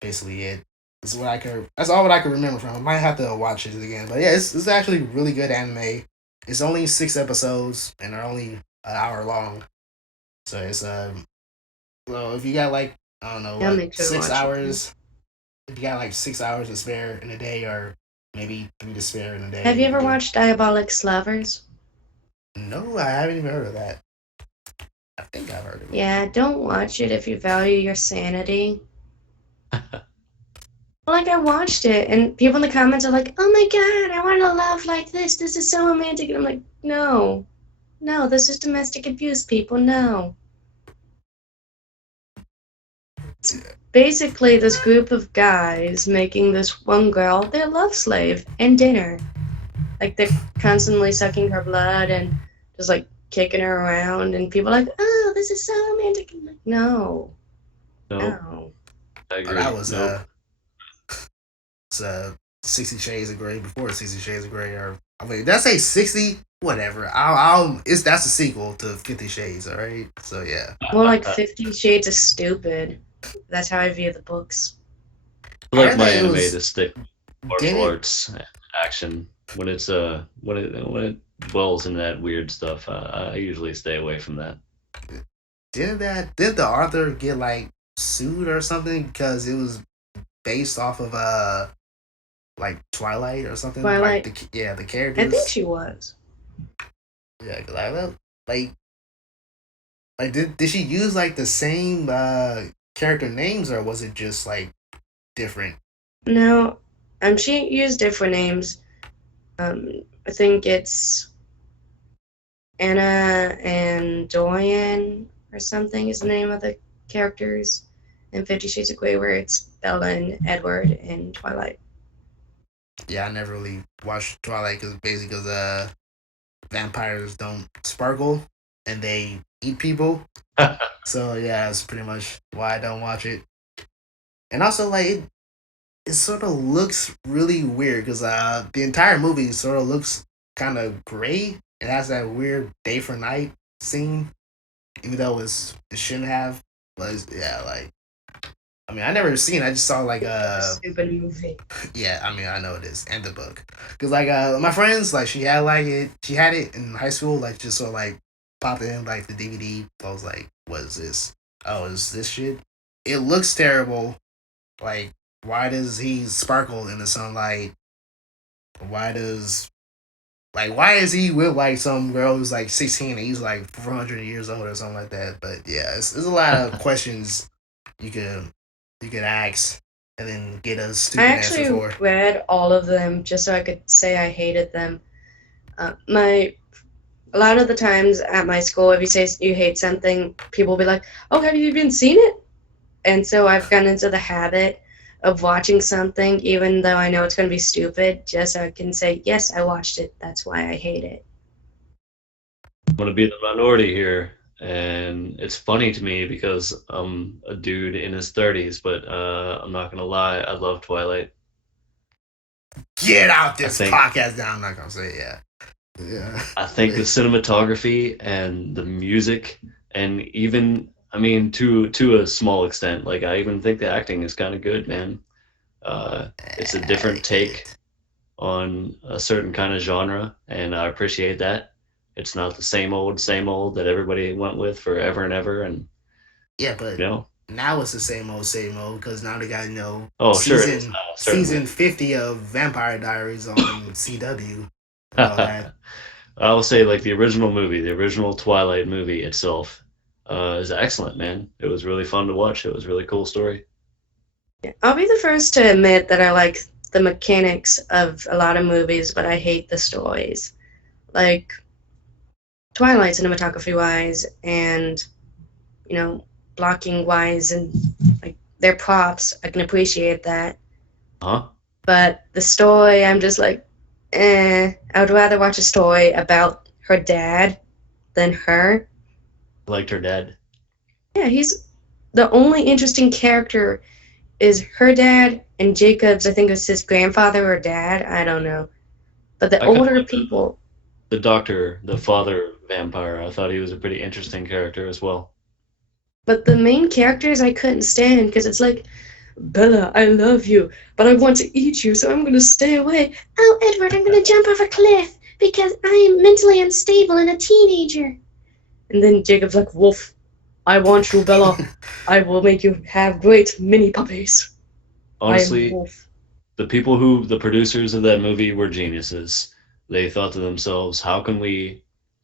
basically it. That's all what I can remember from it. I might have to watch it again. But yeah, it's actually really good anime. It's only 6 episodes and they're only an hour long. So it's so if you got like I don't know I'll what make sure to six watch it. hours if you got like 6 hours to spare in a day, or maybe three to spare in a day. Have you ever watched Diabolic Slavers? No, I haven't even heard of that. I think I've heard of it. Yeah, don't watch it if you value your sanity. Like, I watched it, and people in the comments are like, oh my god, I want to love like this. This is so romantic. And I'm like, no. No, this is domestic abuse, people. No. It's basically this group of guys making this one girl their love slave and dinner. Like, they're constantly sucking her blood and just, like, kicking her around, and people are like, oh, this is so romantic. I'm like, no. Nope. No. I Oh, agree. that was Nope. it's 60 Shades of Grey before 60 Shades of Grey, or I mean, did I say 60? Whatever. That's a sequel to 50 Shades. All right. So yeah. More like 50 Shades of Stupid. That's how I view the books. I I like heard my that it anime was to stick martial didn't arts action when it dwells in that weird stuff. I usually stay away from that. didn't the author get like sued or something because it was based off of like Twilight or something, like Twilight. the I characters. think she was. Yeah, 'cause I don't like did she use like the same character names, or was it just like different? No, she used different names. I think it's Anna and Dorian or something is the name of the characters in 50 Shades of Grey, where it's Bella and Edward in Twilight. Yeah, I never really watched Twilight because vampires don't sparkle and they eat people. So yeah, that's pretty much why I don't watch it. And also like it sort of looks really weird because the entire movie sort of looks kind of gray. It has that weird day for night scene, even though it shouldn't have. But yeah, like I mean, I never seen. I just saw like A stupid movie. yeah. I mean, I know it is, and the book because like my friends like she had it in high school, like just sort of like popped in like the DVD. I was like, what is this? Oh, is this shit? It looks terrible. Like, why does he sparkle in the sunlight? Why does why is he with like some girl who's like 16 and he's like 400 years old or something like that? But yeah, there's a lot of questions you could ask and then get a I stupid answer actually for. read all of them just so I could say I hated them. A lot of the times at my school, if you say you hate something, people will be like, "Oh, have you even seen it?" And so I've gotten into the habit of watching something, even though I know it's going to be stupid, just so I can say, yes, I watched it. That's why I hate it. I'm gonna be the minority here, and it's funny to me because I'm a dude in his 30s, but I'm not gonna lie, I love Twilight. Get out I this think podcast down. I'm not gonna say it. Yeah. Yeah. I think the cinematography and the music, and even I mean to a small extent, like I even think the acting is kind of good, man. It's a different take on a certain kind of genre, and I appreciate that. It's not the same old that everybody went with forever and ever, and Yeah, but you know. now it's the same old because now they got Oh, sure it is season now, season certainly. 50 of Vampire Diaries on CW and all that. I will say, like the original movie, the original Twilight movie itself, is excellent, man. It was really fun to watch. It was a really cool story. I'll be the first to admit that I like the mechanics of a lot of movies, but I hate the stories. Like Twilight cinematography wise and, you know, blocking wise and like their props, I can appreciate that. Huh? But the story, I'm just like, I would rather watch a story about her dad than her. I liked her dad. Yeah, he's the only interesting character is her dad and Jacob's, I think it was his grandfather or dad, I don't know. But the I kind of older like people, the doctor, the father vampire. I thought he was a pretty interesting character as well. but the main characters I couldn't stand because it's like, Bella, I love you, but I want to eat you, so I'm going to stay away. Oh, Edward, I'm going to jump off a cliff because I am mentally unstable and a teenager. And then Jacob's like, Wolf, I want you, Bella. I will make you have great mini puppies. I am Honestly, Wolf. the producers of that movie were geniuses. They thought to themselves, how can we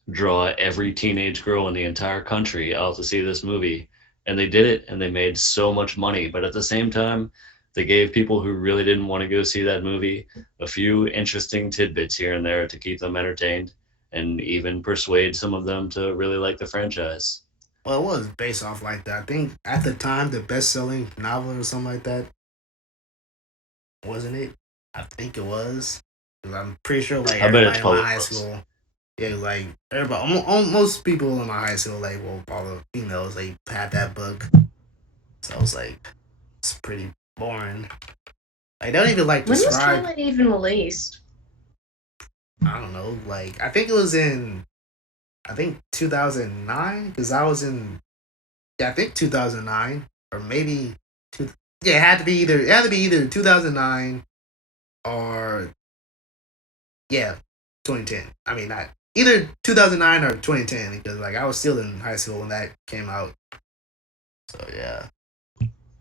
draw every teenage girl in the entire country out to see this movie? And they did it, and they made so much money. But at the same time, they gave people who really didn't want to go see that movie a few interesting tidbits here and there to keep them entertained and even persuade some of them to really like the franchise. Well, it was based off like that. I think at the time the best selling novel or something like that, wasn't it? I think it was. 'Cause I'm pretty sure like I bet it everybody in my probably high was. school, yeah, like everybody, most people in my high school, like well, all the females, they had that book. So I was like, it's pretty boring. I don't even like When was describe. Twilight even released? I don't know. Like I think it was in, I think 2009 because I was in. Yeah, I think 2009 or maybe two. Yeah, it had to be either 2009 or yeah, 2010. I mean, not either 2009 or 2010 because like I was still in high school when that came out. So yeah,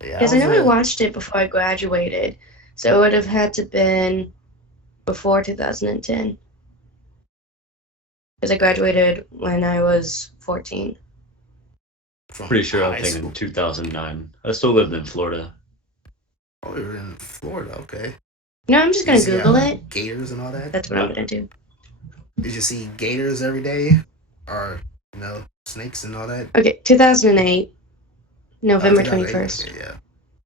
yeah, I Because I was know I watched it before I graduated, so it would have had to been before 2010. Because I graduated when I was 14. from Pretty sure I'm high thinking school. 2009. I still lived in Florida. Oh, we were in Florida. Okay. No, I'm just Did you gonna see Google it. gators and all that? That's what I'm gonna do. Did you see gators every day, or snakes and all that? Okay, 2008, November 2008. 21st. Okay, yeah,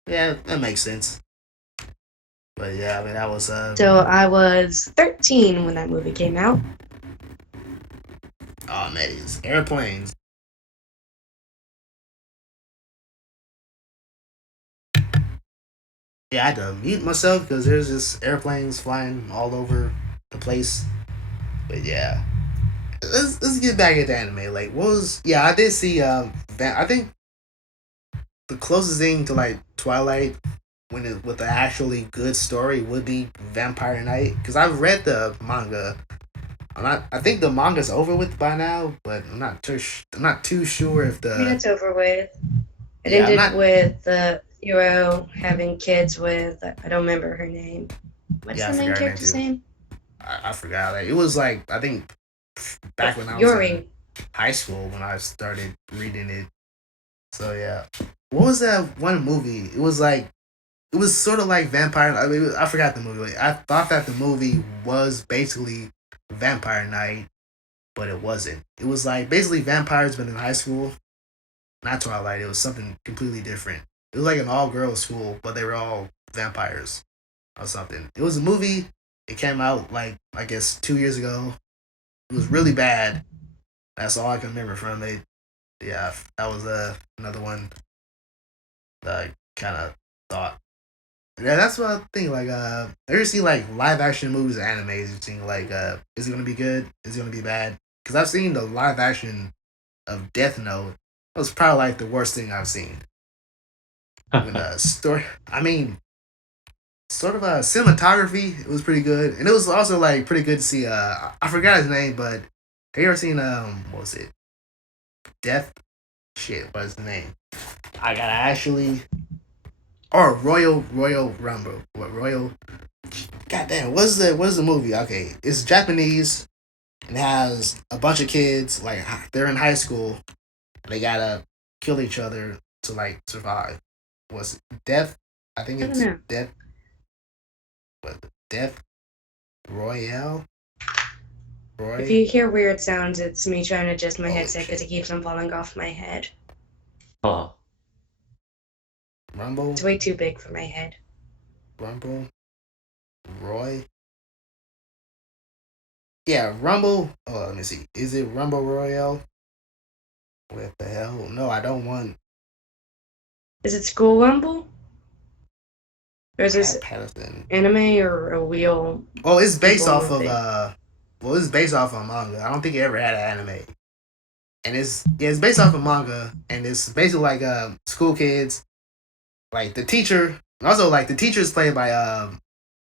yeah, that makes sense. But yeah, I mean that was So I was 13 when that movie came out. oh man, it's airplanes. Yeah, I had to mute myself because there's just airplanes flying all over the place. But yeah, let's get back into anime. Like, what was yeah? I did see. I think the closest thing to like Twilight when it with an actually good story would be Vampire Knight because I've read the manga. I'm not. I think the manga's over with by now, but I'm not too sure if I mean, the it's over with. It yeah. I'm ended not. with the hero having kids with, I don't remember her name. What's Yeah, I the main forgot her name character's too. name? I forgot. Like, it was like I think back when I was in Yuri. high school when I started reading it. So yeah, what was that one movie? It was like it was sort of like Vampire. I mean, I forgot the movie. Like, I thought that the movie was basically Vampire Night, but it wasn't. It was like basically vampires, but in high school. Not Twilight. It was something completely different. It was like an all girls school, but they were all vampires or something. It was a movie. It came out like I guess 2 years ago. It was really bad. That's all I can remember from it. Yeah, that was another one that I kind of thought. Yeah, that's what I think. Like, ever see like live action movies or animes? You think like, is it gonna be good? Is it gonna be bad? Because I've seen the live action of Death Note. That was probably like the worst thing I've seen. When story, I mean, sort of a cinematography. It was pretty good, and it was also like pretty good to see. I forgot his name, but have you ever seen what was it? Death. Shit, what's his name? I gotta actually. Or Royal Rumble. What Royal? Goddamn, what's the movie? Okay, it's Japanese and has a bunch of kids. Like they're in high school. They gotta kill each other to like survive. Was it Death? I think I don't it's know. Death. What? Death Royale. If Roy. you hear weird sounds, it's me trying to adjust my Holy headset because shit. it keeps on falling off my head. Huh. Rumble. It's way too big for my head. Rumble. Roy. Yeah, Rumble. Oh, let me see. Is it Rumble Royale? What the hell? No, I don't want Is it School Rumble? Or is this Pat Patterson. anime or a real Oh, it's based people off of movie? well, it's based off of manga. I don't think it ever had an anime. And it's based off of manga, and it's basically like school kids, like the teacher, and also like the teacher is played by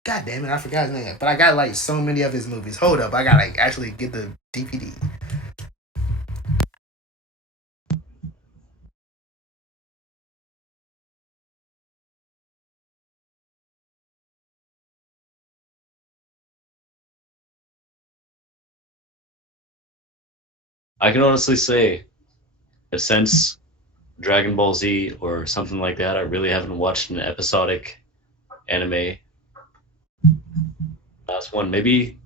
God damn it, I forgot his name, but I got like so many of his movies. Hold up, I gotta like actually get the DVD. I can honestly say that since Dragon Ball Z or something like that, I really haven't watched an episodic anime. Last one, maybe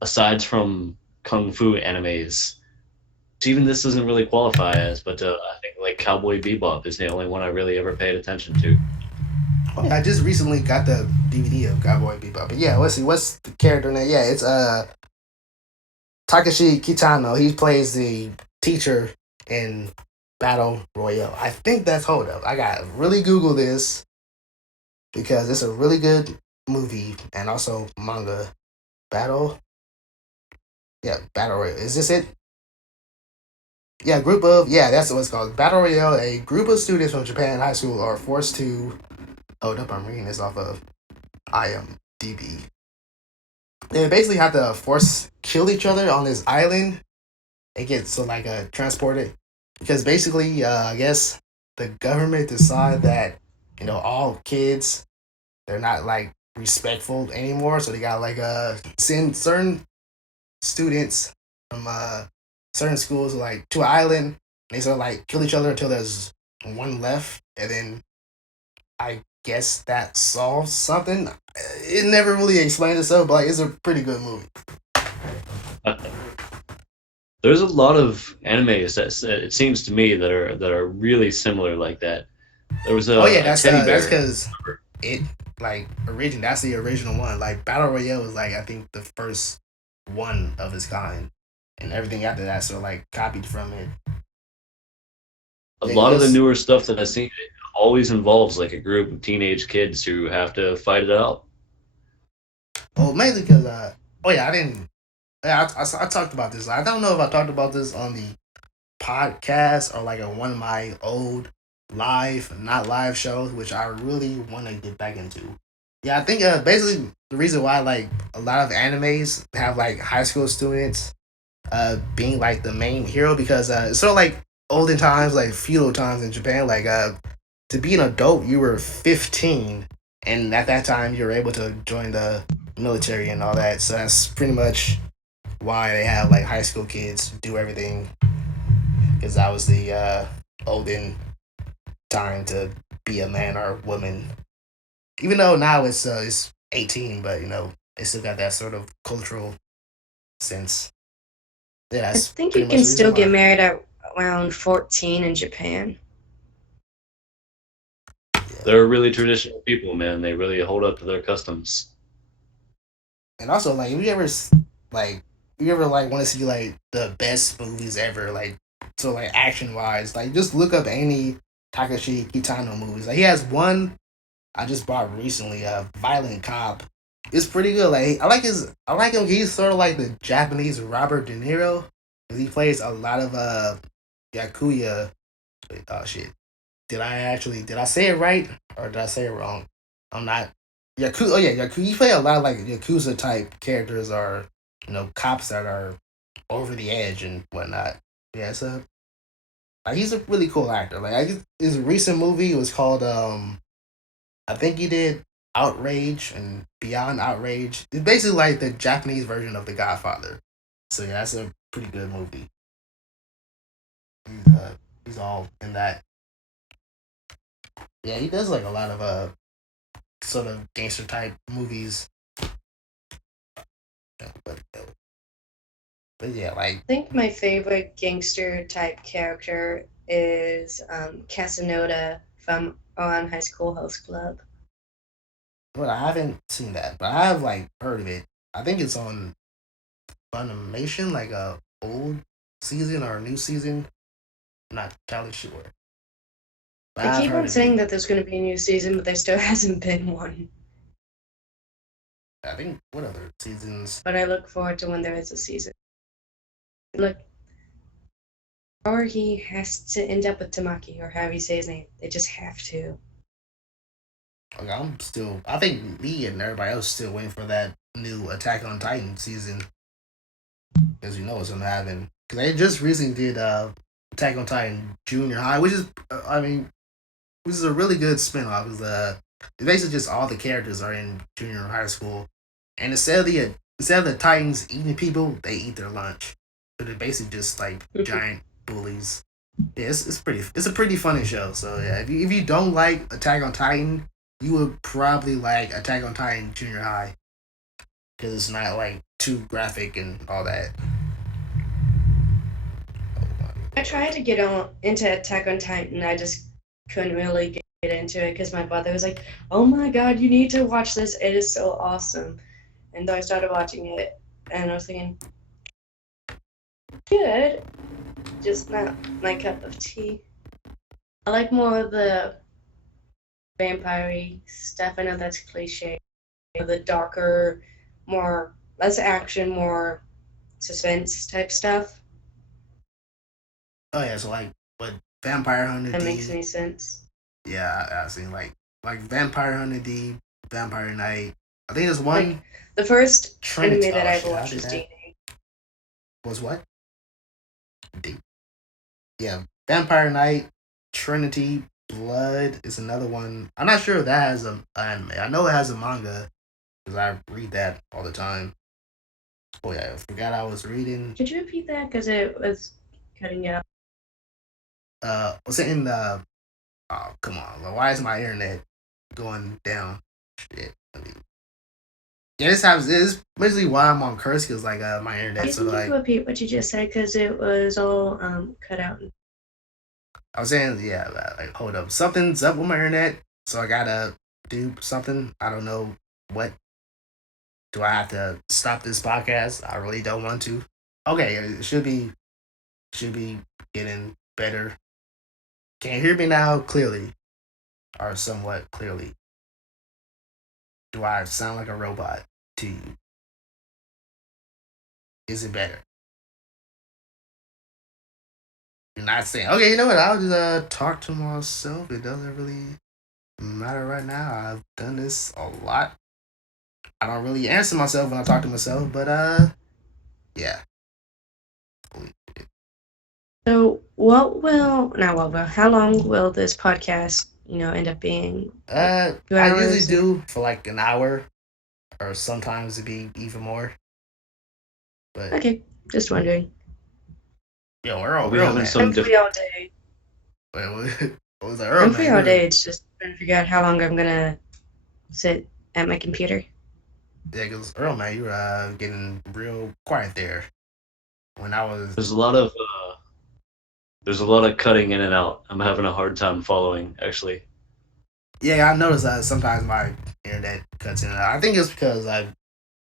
aside from kung fu animes, which even this doesn't really qualify as, but I think like Cowboy Bebop is the only one I really ever paid attention to. I just recently got the DVD of Cowboy Bebop, but yeah, let's see, what's the character name? Yeah, it's Takashi Kitano. He plays the teacher in Battle Royale. I think that's hold up. I gotta really Google this because it's a really good movie and also manga. Battle, yeah, Battle Royale. Is this it? Yeah, that's what it's called. Battle Royale. A group of students from Japan high school are forced to. Hold up, I'm reading this off of IMDb. They basically have to force kill each other on this island. It gets so like transported because basically, I guess the government decide that all kids they're not like respectful anymore, so they got like send certain students from certain schools like to an island. They sort of like kill each other until there's one left, and then I guess that solves something. It never really explained itself, but like it's a pretty good movie. There's a lot of animes that it seems to me that are really similar like that. There was Oh yeah, a teddy that's bear. because it like origin. That's the original one. Like Battle Royale was like I think the first one of its kind, and everything after that sort of like copied from it. A Yeah, lot of the cause newer stuff that I've seen it always involves like a group of teenage kids who have to fight it out. well mainly because oh yeah I didn't yeah I talked about this. I don't know if I talked about this on the podcast or like a one of my old not live shows, which I really want to get back into. Yeah, I think basically the reason why like a lot of animes have like high school students being like the main hero because it's sort of like olden times, like feudal times in Japan. Like to be an adult, you were 15, and at that time you were able to join the military and all that. So that's pretty much why they have like high school kids do everything because that was the olden time to be a man or a woman. Even though now it's 18, but it still got that sort of cultural sense. Yeah, I that's think pretty you much can the reason still get why. married at around 14 in Japan. Yeah, They're really traditional people, man. They really hold up to their customs. And also, like, if you ever like, you ever like want to see like the best movies ever, like, so like action wise, like just look up any Takashi Kitano movies. Like he has one I just bought recently, Violent Cop. It's pretty good. Like I like him. He's sort of like the Japanese Robert De Niro, 'cause he plays a lot of Yakuya. Wait, oh shit! Did I say it right or did I say it wrong? I'm not. Yakuza. Oh yeah, Yakuza. You play a lot of like Yakuza type characters or cops that are over the edge and whatnot. Yeah, so like he's a really cool actor. His recent movie was called I think he did Outrage and Beyond Outrage. It's basically like the Japanese version of The Godfather. So yeah, that's a pretty good movie. He's all in that. Yeah, he does like a lot of sort of gangster type movies. But yeah, like I think my favorite gangster type character is Casanova from On High School Host Club. well, I haven't seen that, but I have like heard of it. I think it's on Funimation, like a old season or a new season. I'm not entirely sure. But They I've keep heard on of saying it. that there's going to be a new season, but there still hasn't been one. I think what other seasons? But I look forward to when there is a season. Look, or he has to end up with Tamaki, or however you say his name. They just have to. Like I'm still. I think me and everybody else still waiting for that new Attack on Titan season, because it's gonna happen. Because they just recently did Attack on Titan Junior High, which is which is a really good spinoff. It's basically just all the characters are in junior high school, and instead of the Titans eating people, they eat their lunch. So they're basically just like giant bullies. Yeah, it's a pretty funny show. So yeah, if you don't like Attack on Titan, you would probably like Attack on Titan Junior High, because it's not like too graphic and all that. I tried to get on into Attack on Titan. I just couldn't really get into it because my brother was like, "Oh my god, you need to watch this! It is so awesome." And then I started watching it, and I was thinking, good, just not my cup of tea. I like more of the vampire stuff. I know that's cliche. The darker, more less action, more suspense type stuff. Oh yeah, so like what Vampire Hunter That makes D. any sense. Yeah, I seen like Vampire Hunter D, Vampire Knight. I think there's Like one the first Trinity. anime that Oh I ever shit, how watched did was that? DNA. Was what? D. Yeah, Vampire Knight, Trinity, Blood is another one. I'm not sure if that has a anime. I know it has a manga because I read that all the time. Oh yeah, I forgot I was reading. Could you repeat that? Because it was cutting out. Was it in the? Oh come on, why is my internet going down? Shit. Yeah, this is basically why I'm on curse, because like my internet. You So need to like repeat what you just said because it was all cut out. I was saying, yeah, like hold up, something's up with my internet, so I gotta do something. I don't know what. Do I have to stop this podcast? I really don't want to. Okay, it should be getting better. Can you hear me now clearly, or somewhat clearly? Do I sound like a robot to you? Is it better? You're not saying, okay, you know what? I'll just talk to myself. It doesn't really matter right now. I've done this a lot. I don't really answer myself when I talk to myself, but yeah. So, how long will this podcast, end up being? Like 2 I usually hours? do for like an hour, or sometimes it'd be even more. But Okay, just wondering. yo, Are we Earl having man. some I'm free all day. Wait, what was that? Earl I'm free man. all day. It's just trying to figure out how long I'm gonna sit at my computer. Yeah, because Earl man, you were getting real quiet there when I was. There's a lot of cutting in and out. I'm having a hard time following, actually. Yeah, I noticed that sometimes my internet cuts in and out. I think it's because I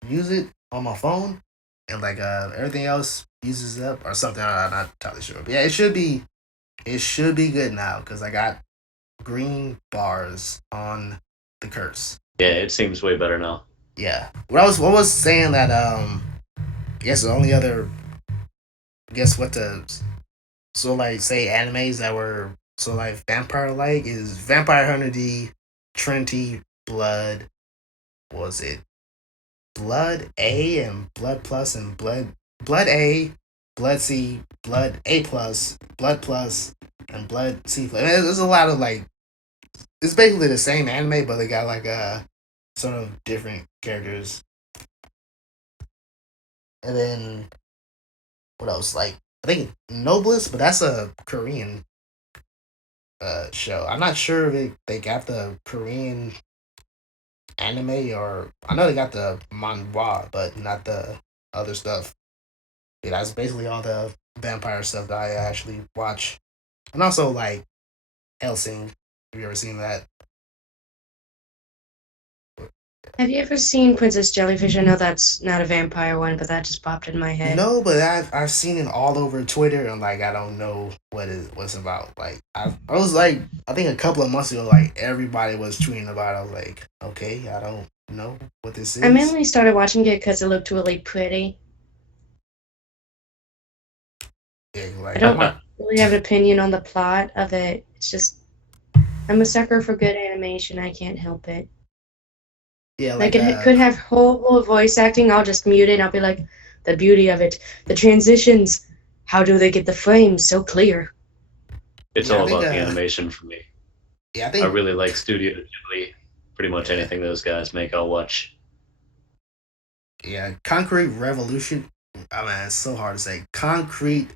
use it on my phone and like everything else uses up or something. I'm not entirely sure. But yeah, it should be good now because I got green bars on the curse. Yeah, it seems way better now. Yeah. What was saying that I guess the only other guess what the so like say animes that were so like vampire like is Vampire Hunter D, Trinity, Blood, what was it? Blood A and Blood Plus and Blood A, Blood C, Blood A plus, Blood Plus, and Blood C plus. I mean, there's a lot of like it's basically the same anime, but they got like sort of different characters. And then what else? Like I think Noblest, but that's a Korean show. I'm not sure if they got the Korean anime or I know they got the manhwa, but not the other stuff. Yeah, that's basically all the vampire stuff that I actually watch. And also like Helsing. Have you ever seen that? Have you ever seen Princess Jellyfish? I know that's not a vampire one, but that just popped in my head. No, but I've seen it all over Twitter and like I don't know what's about. Like I was like I think a couple of months ago like everybody was tweeting about it. I was like, okay, I don't know what this I is. mainly started watching it because it looked really pretty. Yeah, I like I don't might really have an opinion on the plot of it. It's just I'm a sucker for good animation. I can't help it. yeah, Like like it could have whole voice acting. I'll just mute it. I'll be like, the beauty of it, the transitions. How do they get the frames so clear? It's yeah, I all think about the animation for me. yeah, I I think really like Studio Ghibli. Pretty much yeah, anything those guys make, I'll watch. yeah, Concrete Revolution. I mean, it's so hard to say. Concrete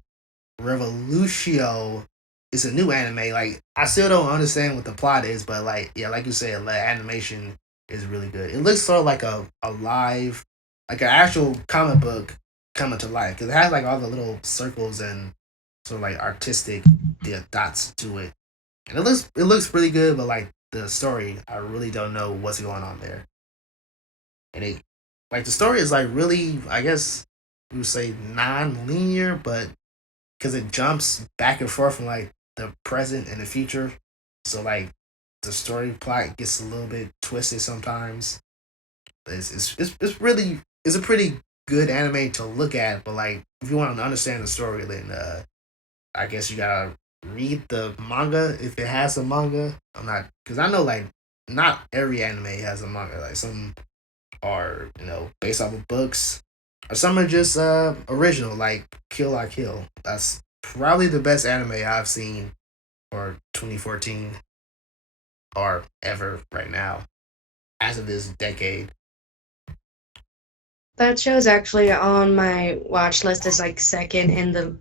Revolutio is a new anime. Like I still don't understand what the plot is, but like yeah, like you said, the animation is really good. It looks sort of like a live, like an actual comic book coming to life because it has like all the little circles and sort of like artistic dots to it, and it looks really good. But like the story, I really don't know what's going on there, and it like the story is like really, I guess we would say non-linear, but because it jumps back and forth from like the present and the future. So like the story plot gets a little bit twisted sometimes. It's really it's a pretty good anime to look at, but like if you want to understand the story, then I guess you gotta read the manga if it has a manga. I'm not because I know like not every anime has a manga. Like some are based off of books, or some are just original like Kill I Kill. That's probably the best anime I've seen for 2014 or ever right now as of this decade. That show's actually on my watch list as like second in the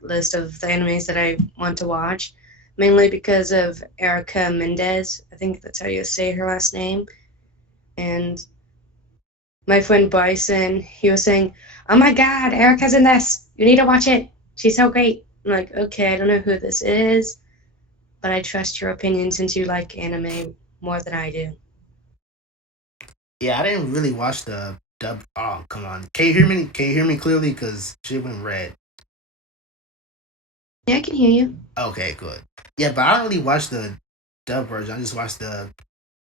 list of the animes that I want to watch, mainly because of Erica Mendez. I think that's how you say her last name. And my friend Bryson, he was saying, "Oh my God, Erica's in this. You need to watch it. She's so great." I'm like, okay, I don't know who this is, but I trust your opinion since you like anime more than I do. Yeah, I didn't really watch the dub. Oh, come on. Can you hear me? Can you hear me clearly? Because shit went red. Yeah, I can hear you. Okay, good. Yeah, but I don't really watch the dub version. I just watched the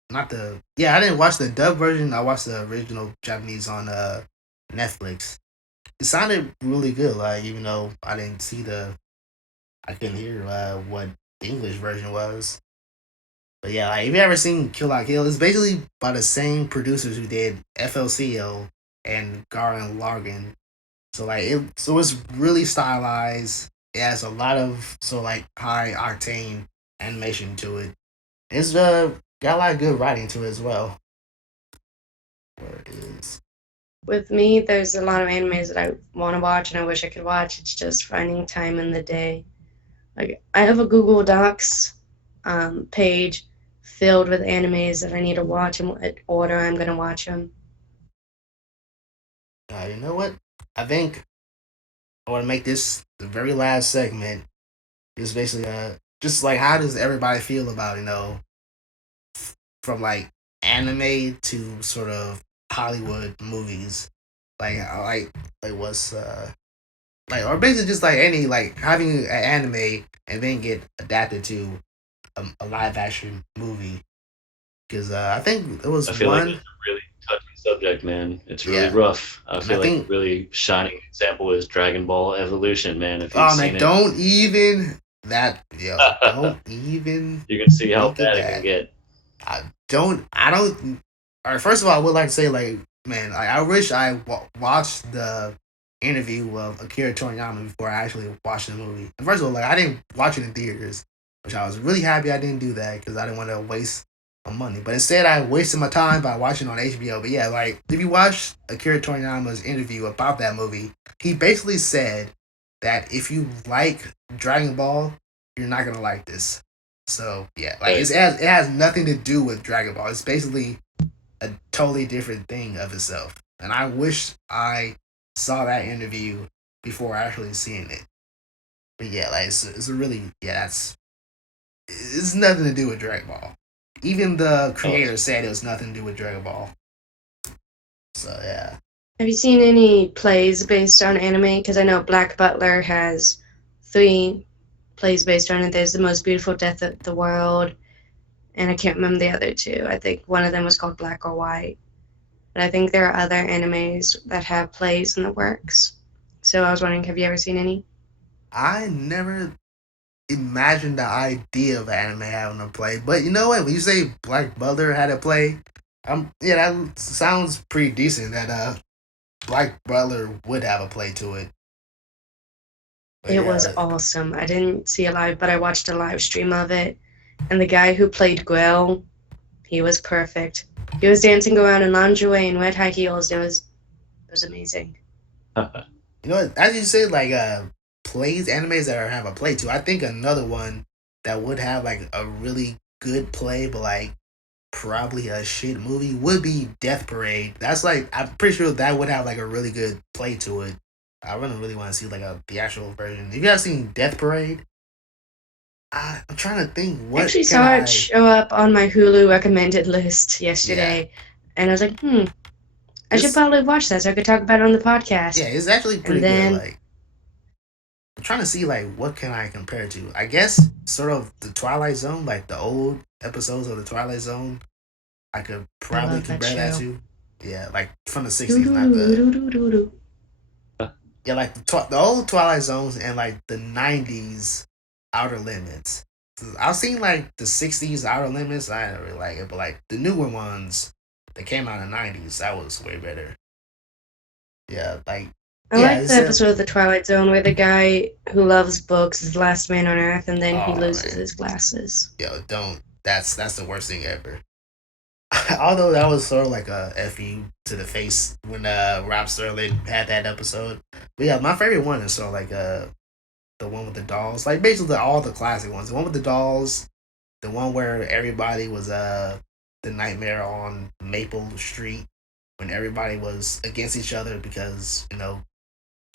not the yeah. I didn't watch the dub version. I watched the original Japanese on Netflix. It sounded really good. Like even though I didn't see I couldn't hear what the English version was. But yeah, like if you ever seen Kill La Kill, it's basically by the same producers who did FLCL and Garen Lagann. So like it's really stylized. It has a lot of like high octane animation to it. It's got a lot of good writing to it as well. Where it is. With me, there's a lot of animes that I want to watch and I wish I could watch. It's just finding time in the day. Like I have a Google Docs page filled with animes that I need to watch and what order I'm gonna watch them. You know what? I think I want to make this the very last segment. Just basically just like how does everybody feel about from like anime to sort of Hollywood movies, like what's like or basically just like any like having an anime and then get adapted to a live action movie because I think it I was feel like it's one. a really touchy subject, man. It's really Yeah, rough. I and I feel like a think really shining example is Dragon Ball Evolution, man. If you've oh man, seen it, don't even that yo, don't even you can see how think of bad it can that. get. I don't. All right, first of all, I would like to say, like, man, I wish I watched the interview of Akira Toriyama before I actually watched the movie. And first of all, like, I didn't watch it in theaters, which I was really happy I didn't do that because I didn't want to waste my money. But instead, I wasted my time by watching it on HBO. But yeah, like, if you watch Akira Toriyama's interview about that movie, he basically said that if you like Dragon Ball, you're not gonna like this. So yeah, like Right. it has nothing to do with Dragon Ball. It's basically a totally different thing of itself. And I wish I saw that interview before actually seeing it. But yeah, like it's a really it's nothing to do with Dragon Ball. Even the Oh, creator said it was nothing to do with Dragon Ball. So yeah. Have you seen any plays based on anime? Because I know Black Butler has 3 plays based on it. There's The Most Beautiful Death of the World, and I can't remember the other 2. I think one of them was called Black or White. But I think there are other animes that have plays in the works. So I was wondering, have you ever seen any? I never imagined the idea of anime having a play. But you know what? When you say Black Butler had a play, yeah, that sounds pretty decent that Black Butler would have a play to it. But It was yeah, awesome. I didn't see it live, but I watched a live stream of it. And the guy who played Guel, he was perfect. He was dancing around in lingerie and red high heels. It was amazing. you know what? As you said, like plays, animes that have a play to. I think another one that would have like a really good play, but like probably a shit movie would be Death Parade. That's like I'm pretty sure that would have like a really good play to it. I really want to see like the actual version. If you guys seen Death Parade, I'm trying to think I what actually can saw it I. show up on my Hulu recommended list Yeah, yesterday, and I was like, I should it's probably watch that so I could talk about it on the podcast. it's actually And pretty good. then Like I'm trying to see like what can I compare it to. I guess sort of the Twilight Zone, like the old episodes of the Twilight Zone. I could I probably love that compare that show. to. Yeah, like from the Doo '60s, doo not doo the doo doo doo doo. yeah, like the old Twilight Zones and like the '90s Outer Limits. I've seen like the '60s Outer Limits. I didn't really like it, but like the newer ones that came out in the '90s, that was way better. Yeah, like I yeah, like the it's episode of The Twilight Zone where the guy who loves books is the last man on Earth and then he oh loses man, his glasses. yo, don't. That's the worst thing ever. Although that was sort of like a fu to the face when Rob Sterling had that episode. But yeah, my favorite one is sort of like the one with the dolls, like basically all the classic ones. The one with the dolls, the one where everybody was the nightmare on Maple Street when everybody was against each other because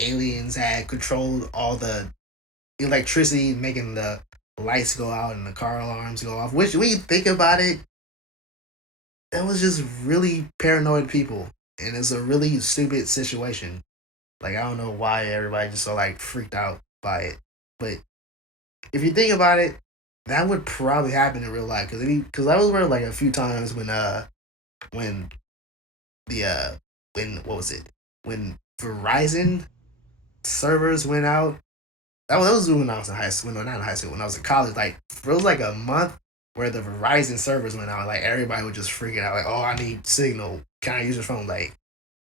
aliens had controlled all the electricity, making the lights go out and the car alarms go off. Which, when you think about it, that was just really paranoid people, and it's a really stupid situation. Like I don't know why everybody just so like freaked out by it, but if you think about it, that would probably happen in real life because I was where like a few times when the when what was it when Verizon servers went out. That was when I was in high school. No, not in high school. When I was in college, like it was like a month where the Verizon servers went out. Like everybody was just freaking out. Like, oh, I need signal. Can I use your phone? Like,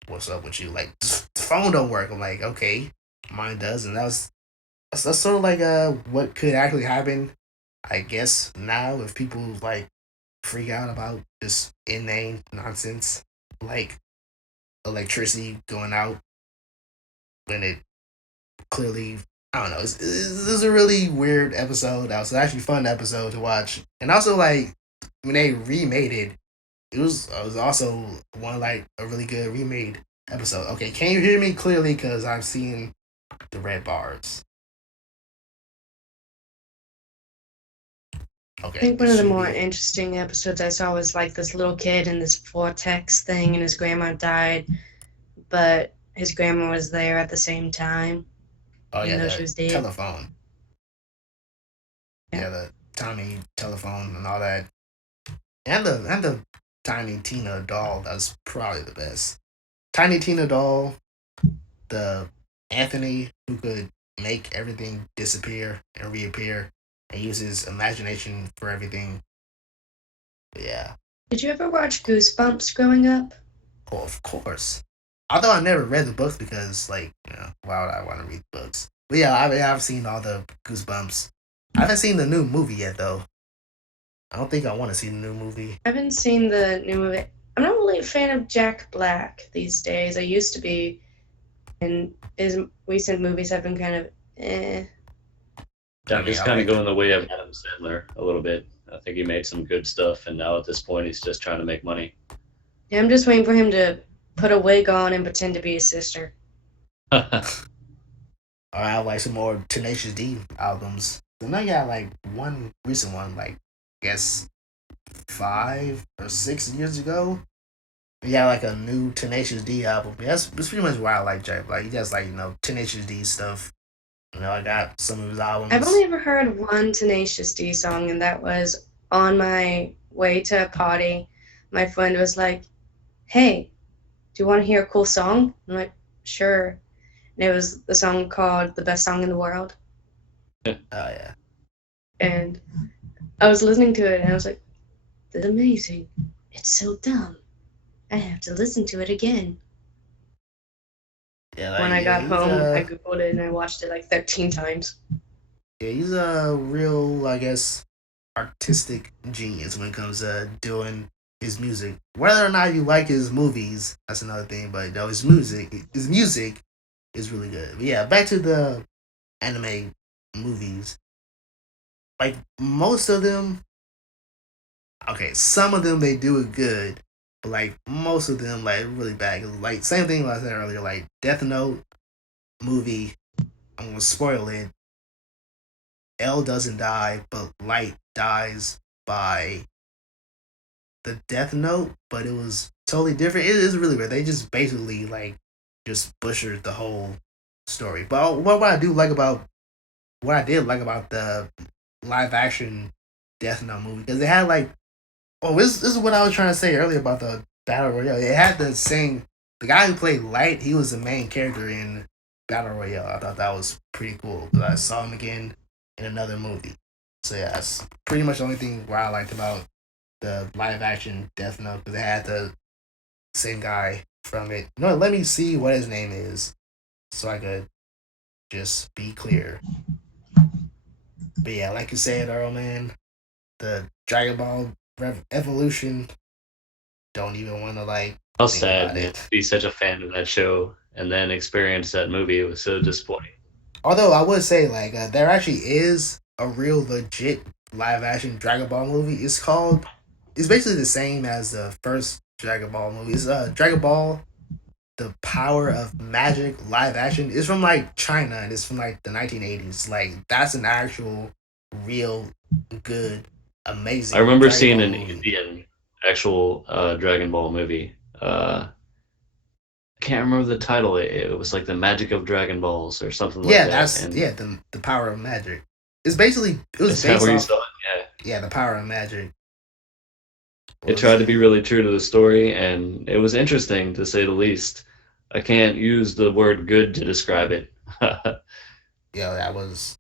what's up with you? Like, the phone don't work. I'm like, okay, mine does. And that's sort of like what could actually happen. I guess now if people like freak out about just inane nonsense like electricity going out when it clearly I don't know. This is a really weird episode. That was actually a fun episode to watch, and also like when they remade it, it was also one like a really good remade episode. Okay, can you hear me clearly? Because I'm seeing the red bars. I Okay, think it one of the should more be. interesting episodes I saw was like this little kid in this vortex thing, and his grandma died, but his grandma was there at the same time, Oh even yeah, though she the was dead. telephone. Yeah. Yeah, the tiny telephone and all that, and the Tiny Tina doll. That's probably the best. Tiny Tina doll, the Anthony who could make everything disappear and reappear and use his imagination for everything. Yeah, Did you ever watch Goosebumps growing up? oh, of course. Although I never read the books because, like, why would I want to read books? But yeah, I've seen all the Goosebumps. I haven't seen the new movie yet, though. I don't think I want to see the new movie. I haven't seen the new movie. I'm not really a fan of Jack Black these days. I used to be, and his recent movies have been kind of eh. I Yeah, mean, he's I kind of like. going the way of Adam Sandler a little bit. I think he made some good stuff, and now at this point, he's just trying to make money. Yeah, I'm just waiting for him to put a wig on and pretend to be his sister. Or I like some more Tenacious D albums. I know you got like one recent one, like I guess 5 or 6 years ago. Yeah, like a new Tenacious D album. Yeah, that's pretty much why I like Jack. Like he does like Tenacious D stuff. I got some of his I've only albums. ever heard one Tenacious D song, and that was on my way to a party. My friend was like, "Hey, do you want to hear a cool song?" I'm like, "Sure." And it was the song called "The Best Song in the World." Oh yeah, And I was listening to it, and I was like, "This is amazing. It's so dumb. I have to listen to it again." yeah, When like I yeah, got he's home, I Googled it and I watched it like 13 times. yeah, he's a real, I guess, artistic genius when it comes to doing his music. Whether or not you like his movies, that's another thing. But no, his music is really good. But yeah, back to the anime movies. Like most of them, okay, some of them they do it good, but like most of them like really bad. Like same thing like I said earlier, like Death Note movie. I'm gonna spoil it. L doesn't die, but Light dies by the Death Note, but it was totally different. It is really weird. They just basically like just butchered the whole story. But what I do like about what I did like about the live action Death Note movie because it had like this is what I was trying to say earlier about the battle royale. It had the guy who played Light. He was the main character in battle royale. I thought that was pretty cool because I saw him again in another movie. So yeah, that's pretty much the only thing where I liked about the live action Death Note because it had the same guy from it. No, let me see what his name is so I could just be clear. But yeah, like you said, Earl man, the Dragon Ball Evolution. Don't even want to like How think sad, about man. it. Be such a fan of that show and then experience that movie. It was so disappointing. Although I would say like there actually is a real legit live action Dragon Ball movie. It's basically the same as the first Dragon Ball movie. It's Dragon Ball The Power of Magic live action. It's from like China and it's from like the 1980s. Like that's an actual real good I amazing remember Dragon seeing Ball an movie. Indian actual Dragon Ball movie. I can't remember the title. It was like the Magic of Dragon Balls or something like Yeah, that. that's And yeah, the Power of Magic. It was is that based where you off saw it? yeah, the Power of Magic It was tried to be really true to the story, and it was interesting to say the least. I can't use the word good to describe it. yeah, that was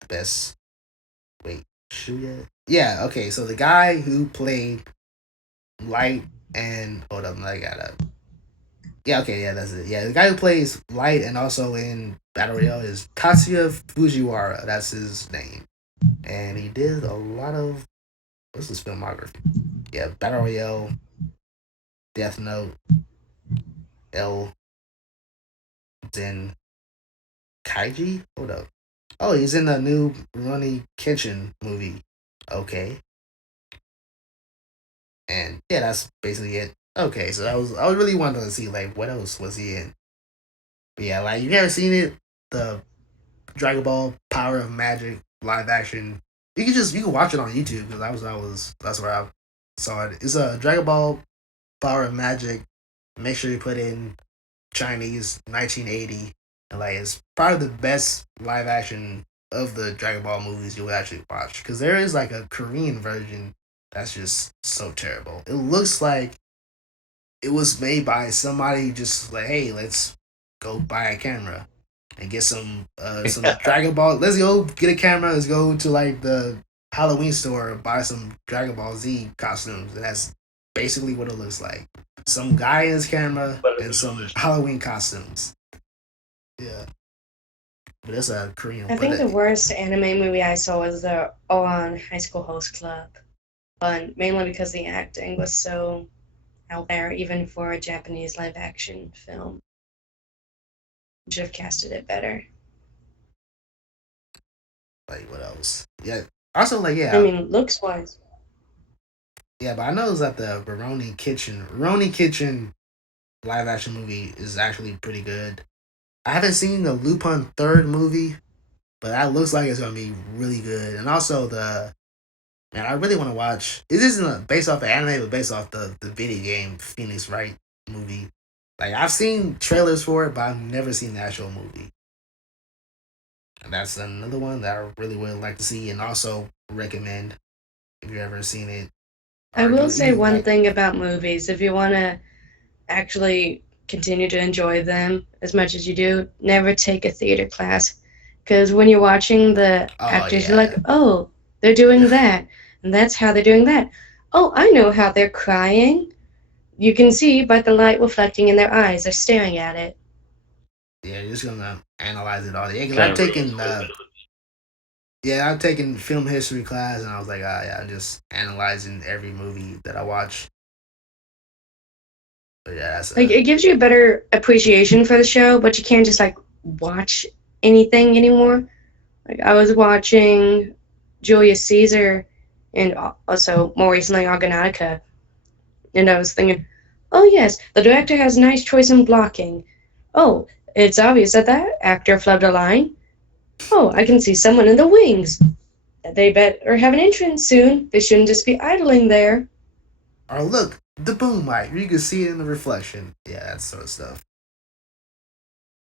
the best. Wait, Shuya? Yeah, okay, so the guy who played Light and hold up, I gotta yeah, okay, yeah, that's it. Yeah, the guy who plays Light and also in Battle Royale is Tatsuya Fujiwara. That's his name, and he did a lot of what's his filmography? Yeah, Battle Royale, Death Note, L, then Kaiji. Hold up. Oh, he's in the new Ronnie Kenshin movie. Okay, and yeah, that's basically it. Okay, so I was really wanting to see like what else was he in. But yeah, like you ever seen it? The Dragon Ball Power of Magic live action. you can watch it on YouTube because that's where I saw it. It's a Dragon Ball Power of Magic. Make sure you put in Chinese 1980, and like it's probably the best live action of the Dragon Ball movies you'll actually watch because there is like a Korean version that's just so terrible. It looks like it was made by somebody just like, hey, let's go buy a camera and get some Dragon Ball. Let's go get a camera. Let's go to like the Halloween store and buy some Dragon Ball Z costumes. And that's basically what it looks like. Some guy in his camera and some Halloween costumes. Yeah, but it's a Korean. I think the worst anime movie I saw was the Oran High School Host Club, but mainly because the acting was so out there, even for a Japanese live action film. Should have casted it better. Like what else? Yeah. Also, like I mean, looks wise. Yeah, but I know that the Rurouni Kitchen live action movie is actually pretty good. I haven't seen the Lupin third movie, but that looks like it's gonna be really good. And also I really want to watch. It isn't based off the anime, but based off the video game Phoenix Wright movie. Like I've seen trailers for it, but I've never seen the actual movie. And that's another one that I really would like to see, and also recommend if you've ever seen it. I will say one thing about movies: if you want to actually continue to enjoy them as much as you do, never take a theater class. Because when you're watching the actors, you're like, oh, they're doing that. And that's how they're doing that. Oh, I know how they're crying. You can see by the light reflecting in their eyes. They're staring at it. Yeah, you're just going to analyze it all. Yeah, I've taken film history class, and I was like, I'm just analyzing every movie that I watch. But yeah, that's like it gives you a better appreciation for the show, but you can't just like watch anything anymore. Like I was watching Julius Caesar and also more recently Argonautica, and I was thinking, oh yes, the director has a nice choice in blocking. Oh, it's obvious that that actor flubbed a line. Oh, I can see someone in the wings. They better have an entrance soon. They shouldn't just be idling there. Or look, the boom mic. You can see it in the reflection. Yeah, that sort of stuff.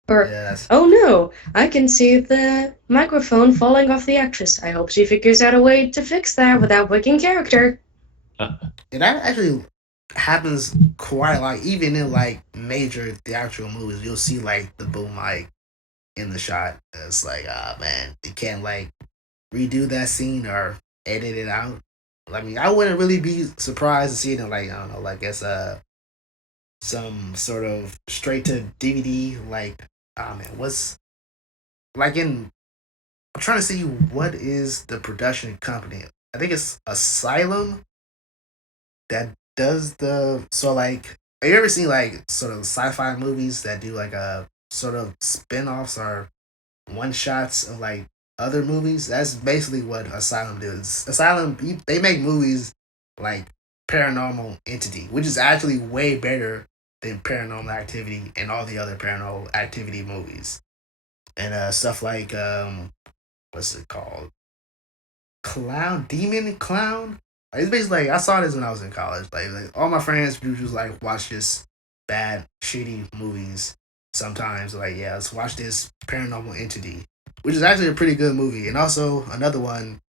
Or, oh no, I can see the microphone falling off the actress. I hope she figures out a way to fix that without breaking character. And that actually happens quite a lot. Even in like major theatrical movies, you'll see like the boom mic in the shot. It's like, man, you can't like redo that scene or edit it out. I mean, I wouldn't really be surprised to see it in like, I don't know, like it's some sort of straight to DVD, like, man, what's like I'm trying to see what is the production company. I think it's Asylum that does have you ever seen like sort of sci-fi movies that do like a sort of spin-offs or one shots of like other movies? That's basically what Asylum does. Asylum, they make movies like Paranormal Entity, which is actually way better than Paranormal Activity and all the other Paranormal Activity movies. And stuff like what's it called? Demon Clown. Like, it's basically like I saw this when I was in college. Like all my friends would just like watch this bad, shitty movies sometimes. Like, yeah, let's watch this Paranormal Entity, which is actually a pretty good movie. And also another one,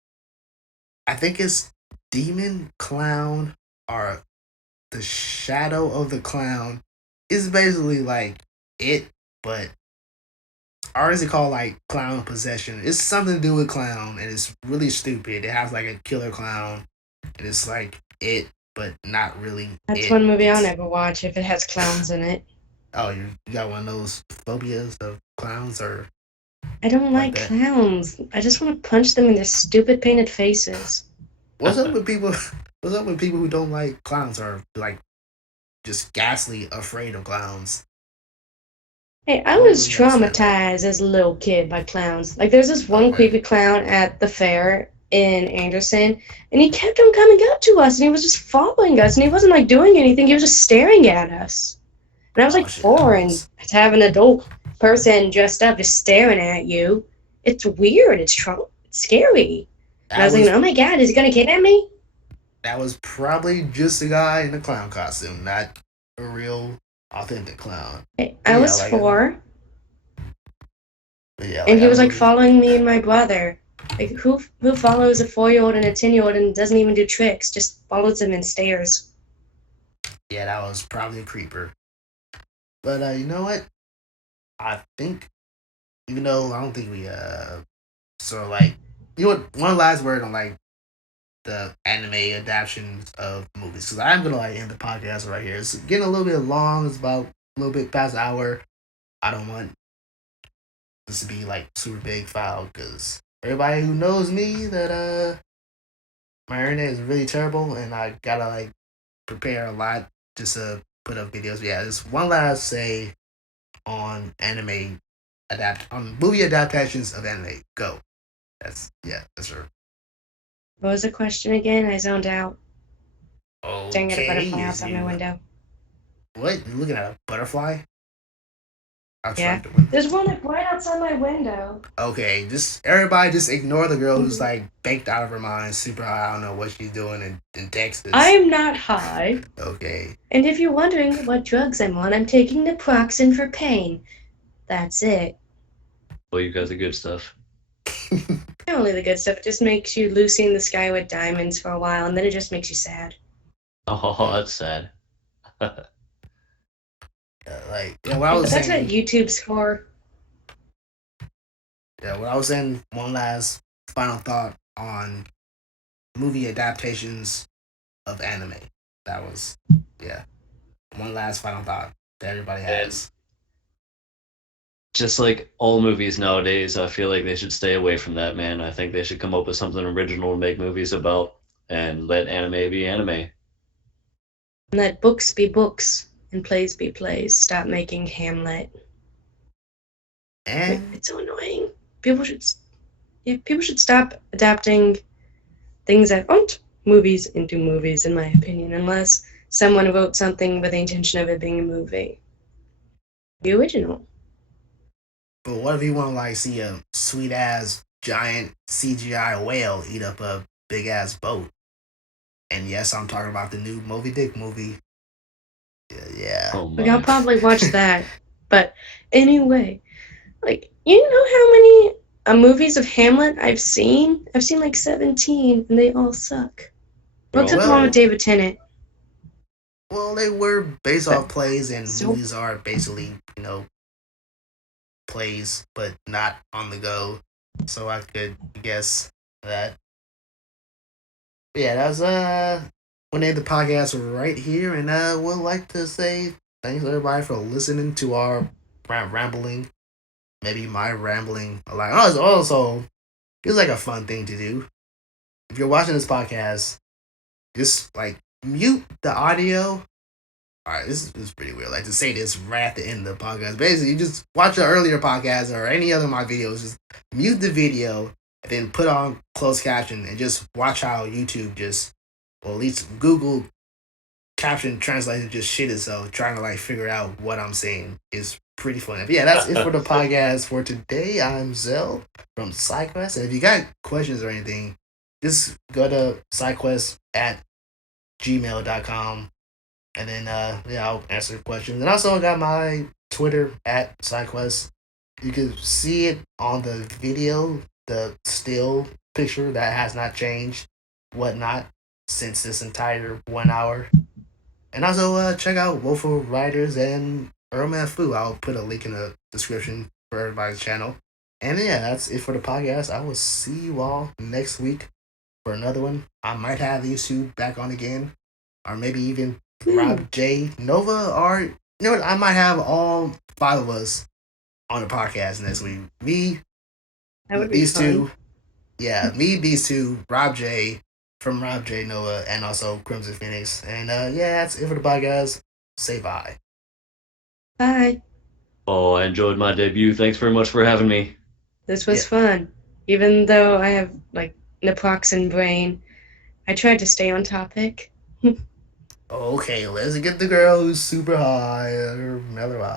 I think it's Demon Clown or The Shadow of the Clown. It's basically like it, but or is it called like Clown Possession? It's something to do with clown, and it's really stupid. It has like a killer clown, and it's like it, but not really. That's one movie I'll never watch if it has clowns in it. Oh, you got one of those phobias of clowns, or? I don't like clowns. I just want to punch them in their stupid painted faces. What's up with people? What's up with people who don't like clowns or like just ghastly afraid of clowns? Hey, I was traumatized as a little kid by clowns. Like, there's this one creepy clown at the fair in Anderson, and he kept on coming up to us, and he was just following us, and he wasn't, like, doing anything. He was just staring at us. And I was, like, 4, and to have an adult person dressed up just staring at you, it's weird. It's scary. And I was That thinking, was oh my god, is he gonna kidnap me? that was probably just a guy in a clown costume, not a real authentic clown. But I yeah, was like 4, but yeah, and like he I was like remember. following me and my brother. Like who follows a 4-year-old and a 10-year-old and doesn't even do tricks, just follows them and stares. Yeah, that was probably a creeper. But you know what? I think even though I don't think we sort of like you know what one last word on like the anime adaptations of movies because I'm gonna like end the podcast right here. It's getting a little bit long. It's about a little bit past an hour. I don't want this to be like super big file because everybody who knows me that my internet is really terrible and I gotta like prepare a lot just to put up videos. But yeah, just one last say on anime on movie adaptations of anime. Go. That's her. What was the question again? I zoned out. Staring at a Okay, butterfly is outside my you window. what? You looking at a butterfly Yeah. outside the window? There's one like right outside my window. Okay, just everybody just ignore the girl who's Mhm. like banked out of her mind, super high. I don't know what she's doing in Texas. I'm not high. Okay. And if you're wondering what drugs I'm on, I'm taking naproxen for pain. That's it. Well, you got the good stuff. Not only the good stuff, it just makes you Lucy in the sky with diamonds for a while, and then it just makes you sad. Oh, that's sad. Like what I Yeah, was but that's what saying. YouTube's for. Yeah, what I was saying. One last final thought on movie adaptations of anime. That was yeah. One last final thought that everybody And has. just like all movies nowadays, I feel like they should stay away from that, man. I think they should come up with something original to make movies about and let anime be anime. And let books be books, and plays be plays. Stop making Hamlet. And It's so annoying. People should, people should stop adapting things that aren't movies into movies, in my opinion, unless someone wrote something with the intention of it being a movie. The original. but what if you want to like see a sweet ass giant CGI whale eat up a big ass boat? And yes, I'm talking about the new Moby Dick movie. Yeah. Oh Like, I'll my. probably watch that. But anyway, like, you know how many movies of Hamlet I've seen? I've seen like 17, and they all suck. Well, Bro, except the one with Well, David Tennant. they were based But off plays, and so movies are basically plays, but not on the go. So I could guess that. But yeah, that's we'll end the podcast right here, and would like to say thanks everybody for listening to our rambling. Maybe my rambling a lot. Also, it's like a fun thing to do. If you're watching this podcast, just like mute the audio. All right, this is pretty weird. Like to say this right at the end of the podcast. Basically, you just watch the earlier podcast or any other of my videos. Just mute the video and then put on closed caption and just watch how YouTube just, or at least Google caption translator just shit itself trying to like figure out what I'm saying is pretty funny. But yeah, that's it for the podcast for today. I'm Zell from Sidekuest. And if you got questions or anything, just go to Sidekuest at gmail.com. And then I'll answer questions. And also I got my Twitter at Sidekuest. You can see it on the video, the still picture that has not changed, whatnot, since this entire 1 hour. And also check out Woeful Writers and Earl Fu. I'll put a link in the description for everybody's channel. And yeah, that's it for the podcast. I will see you all next week for another one. I might have these two back on again. Or maybe even Rob J, Nova, or you know what? I might have all 5 of us on the podcast next week. Me, that would be these fun. two, yeah, me, these two, Rob J from Rob J Nova, and also Crimson Phoenix. And yeah, that's it for the podcast. Say bye. Bye. Oh, I enjoyed my debut. Thanks very much for having me. This was Yeah. fun. Even though I have like naproxen brain, I tried to stay on topic. Okay, let's get the girl who's super high or mellow out.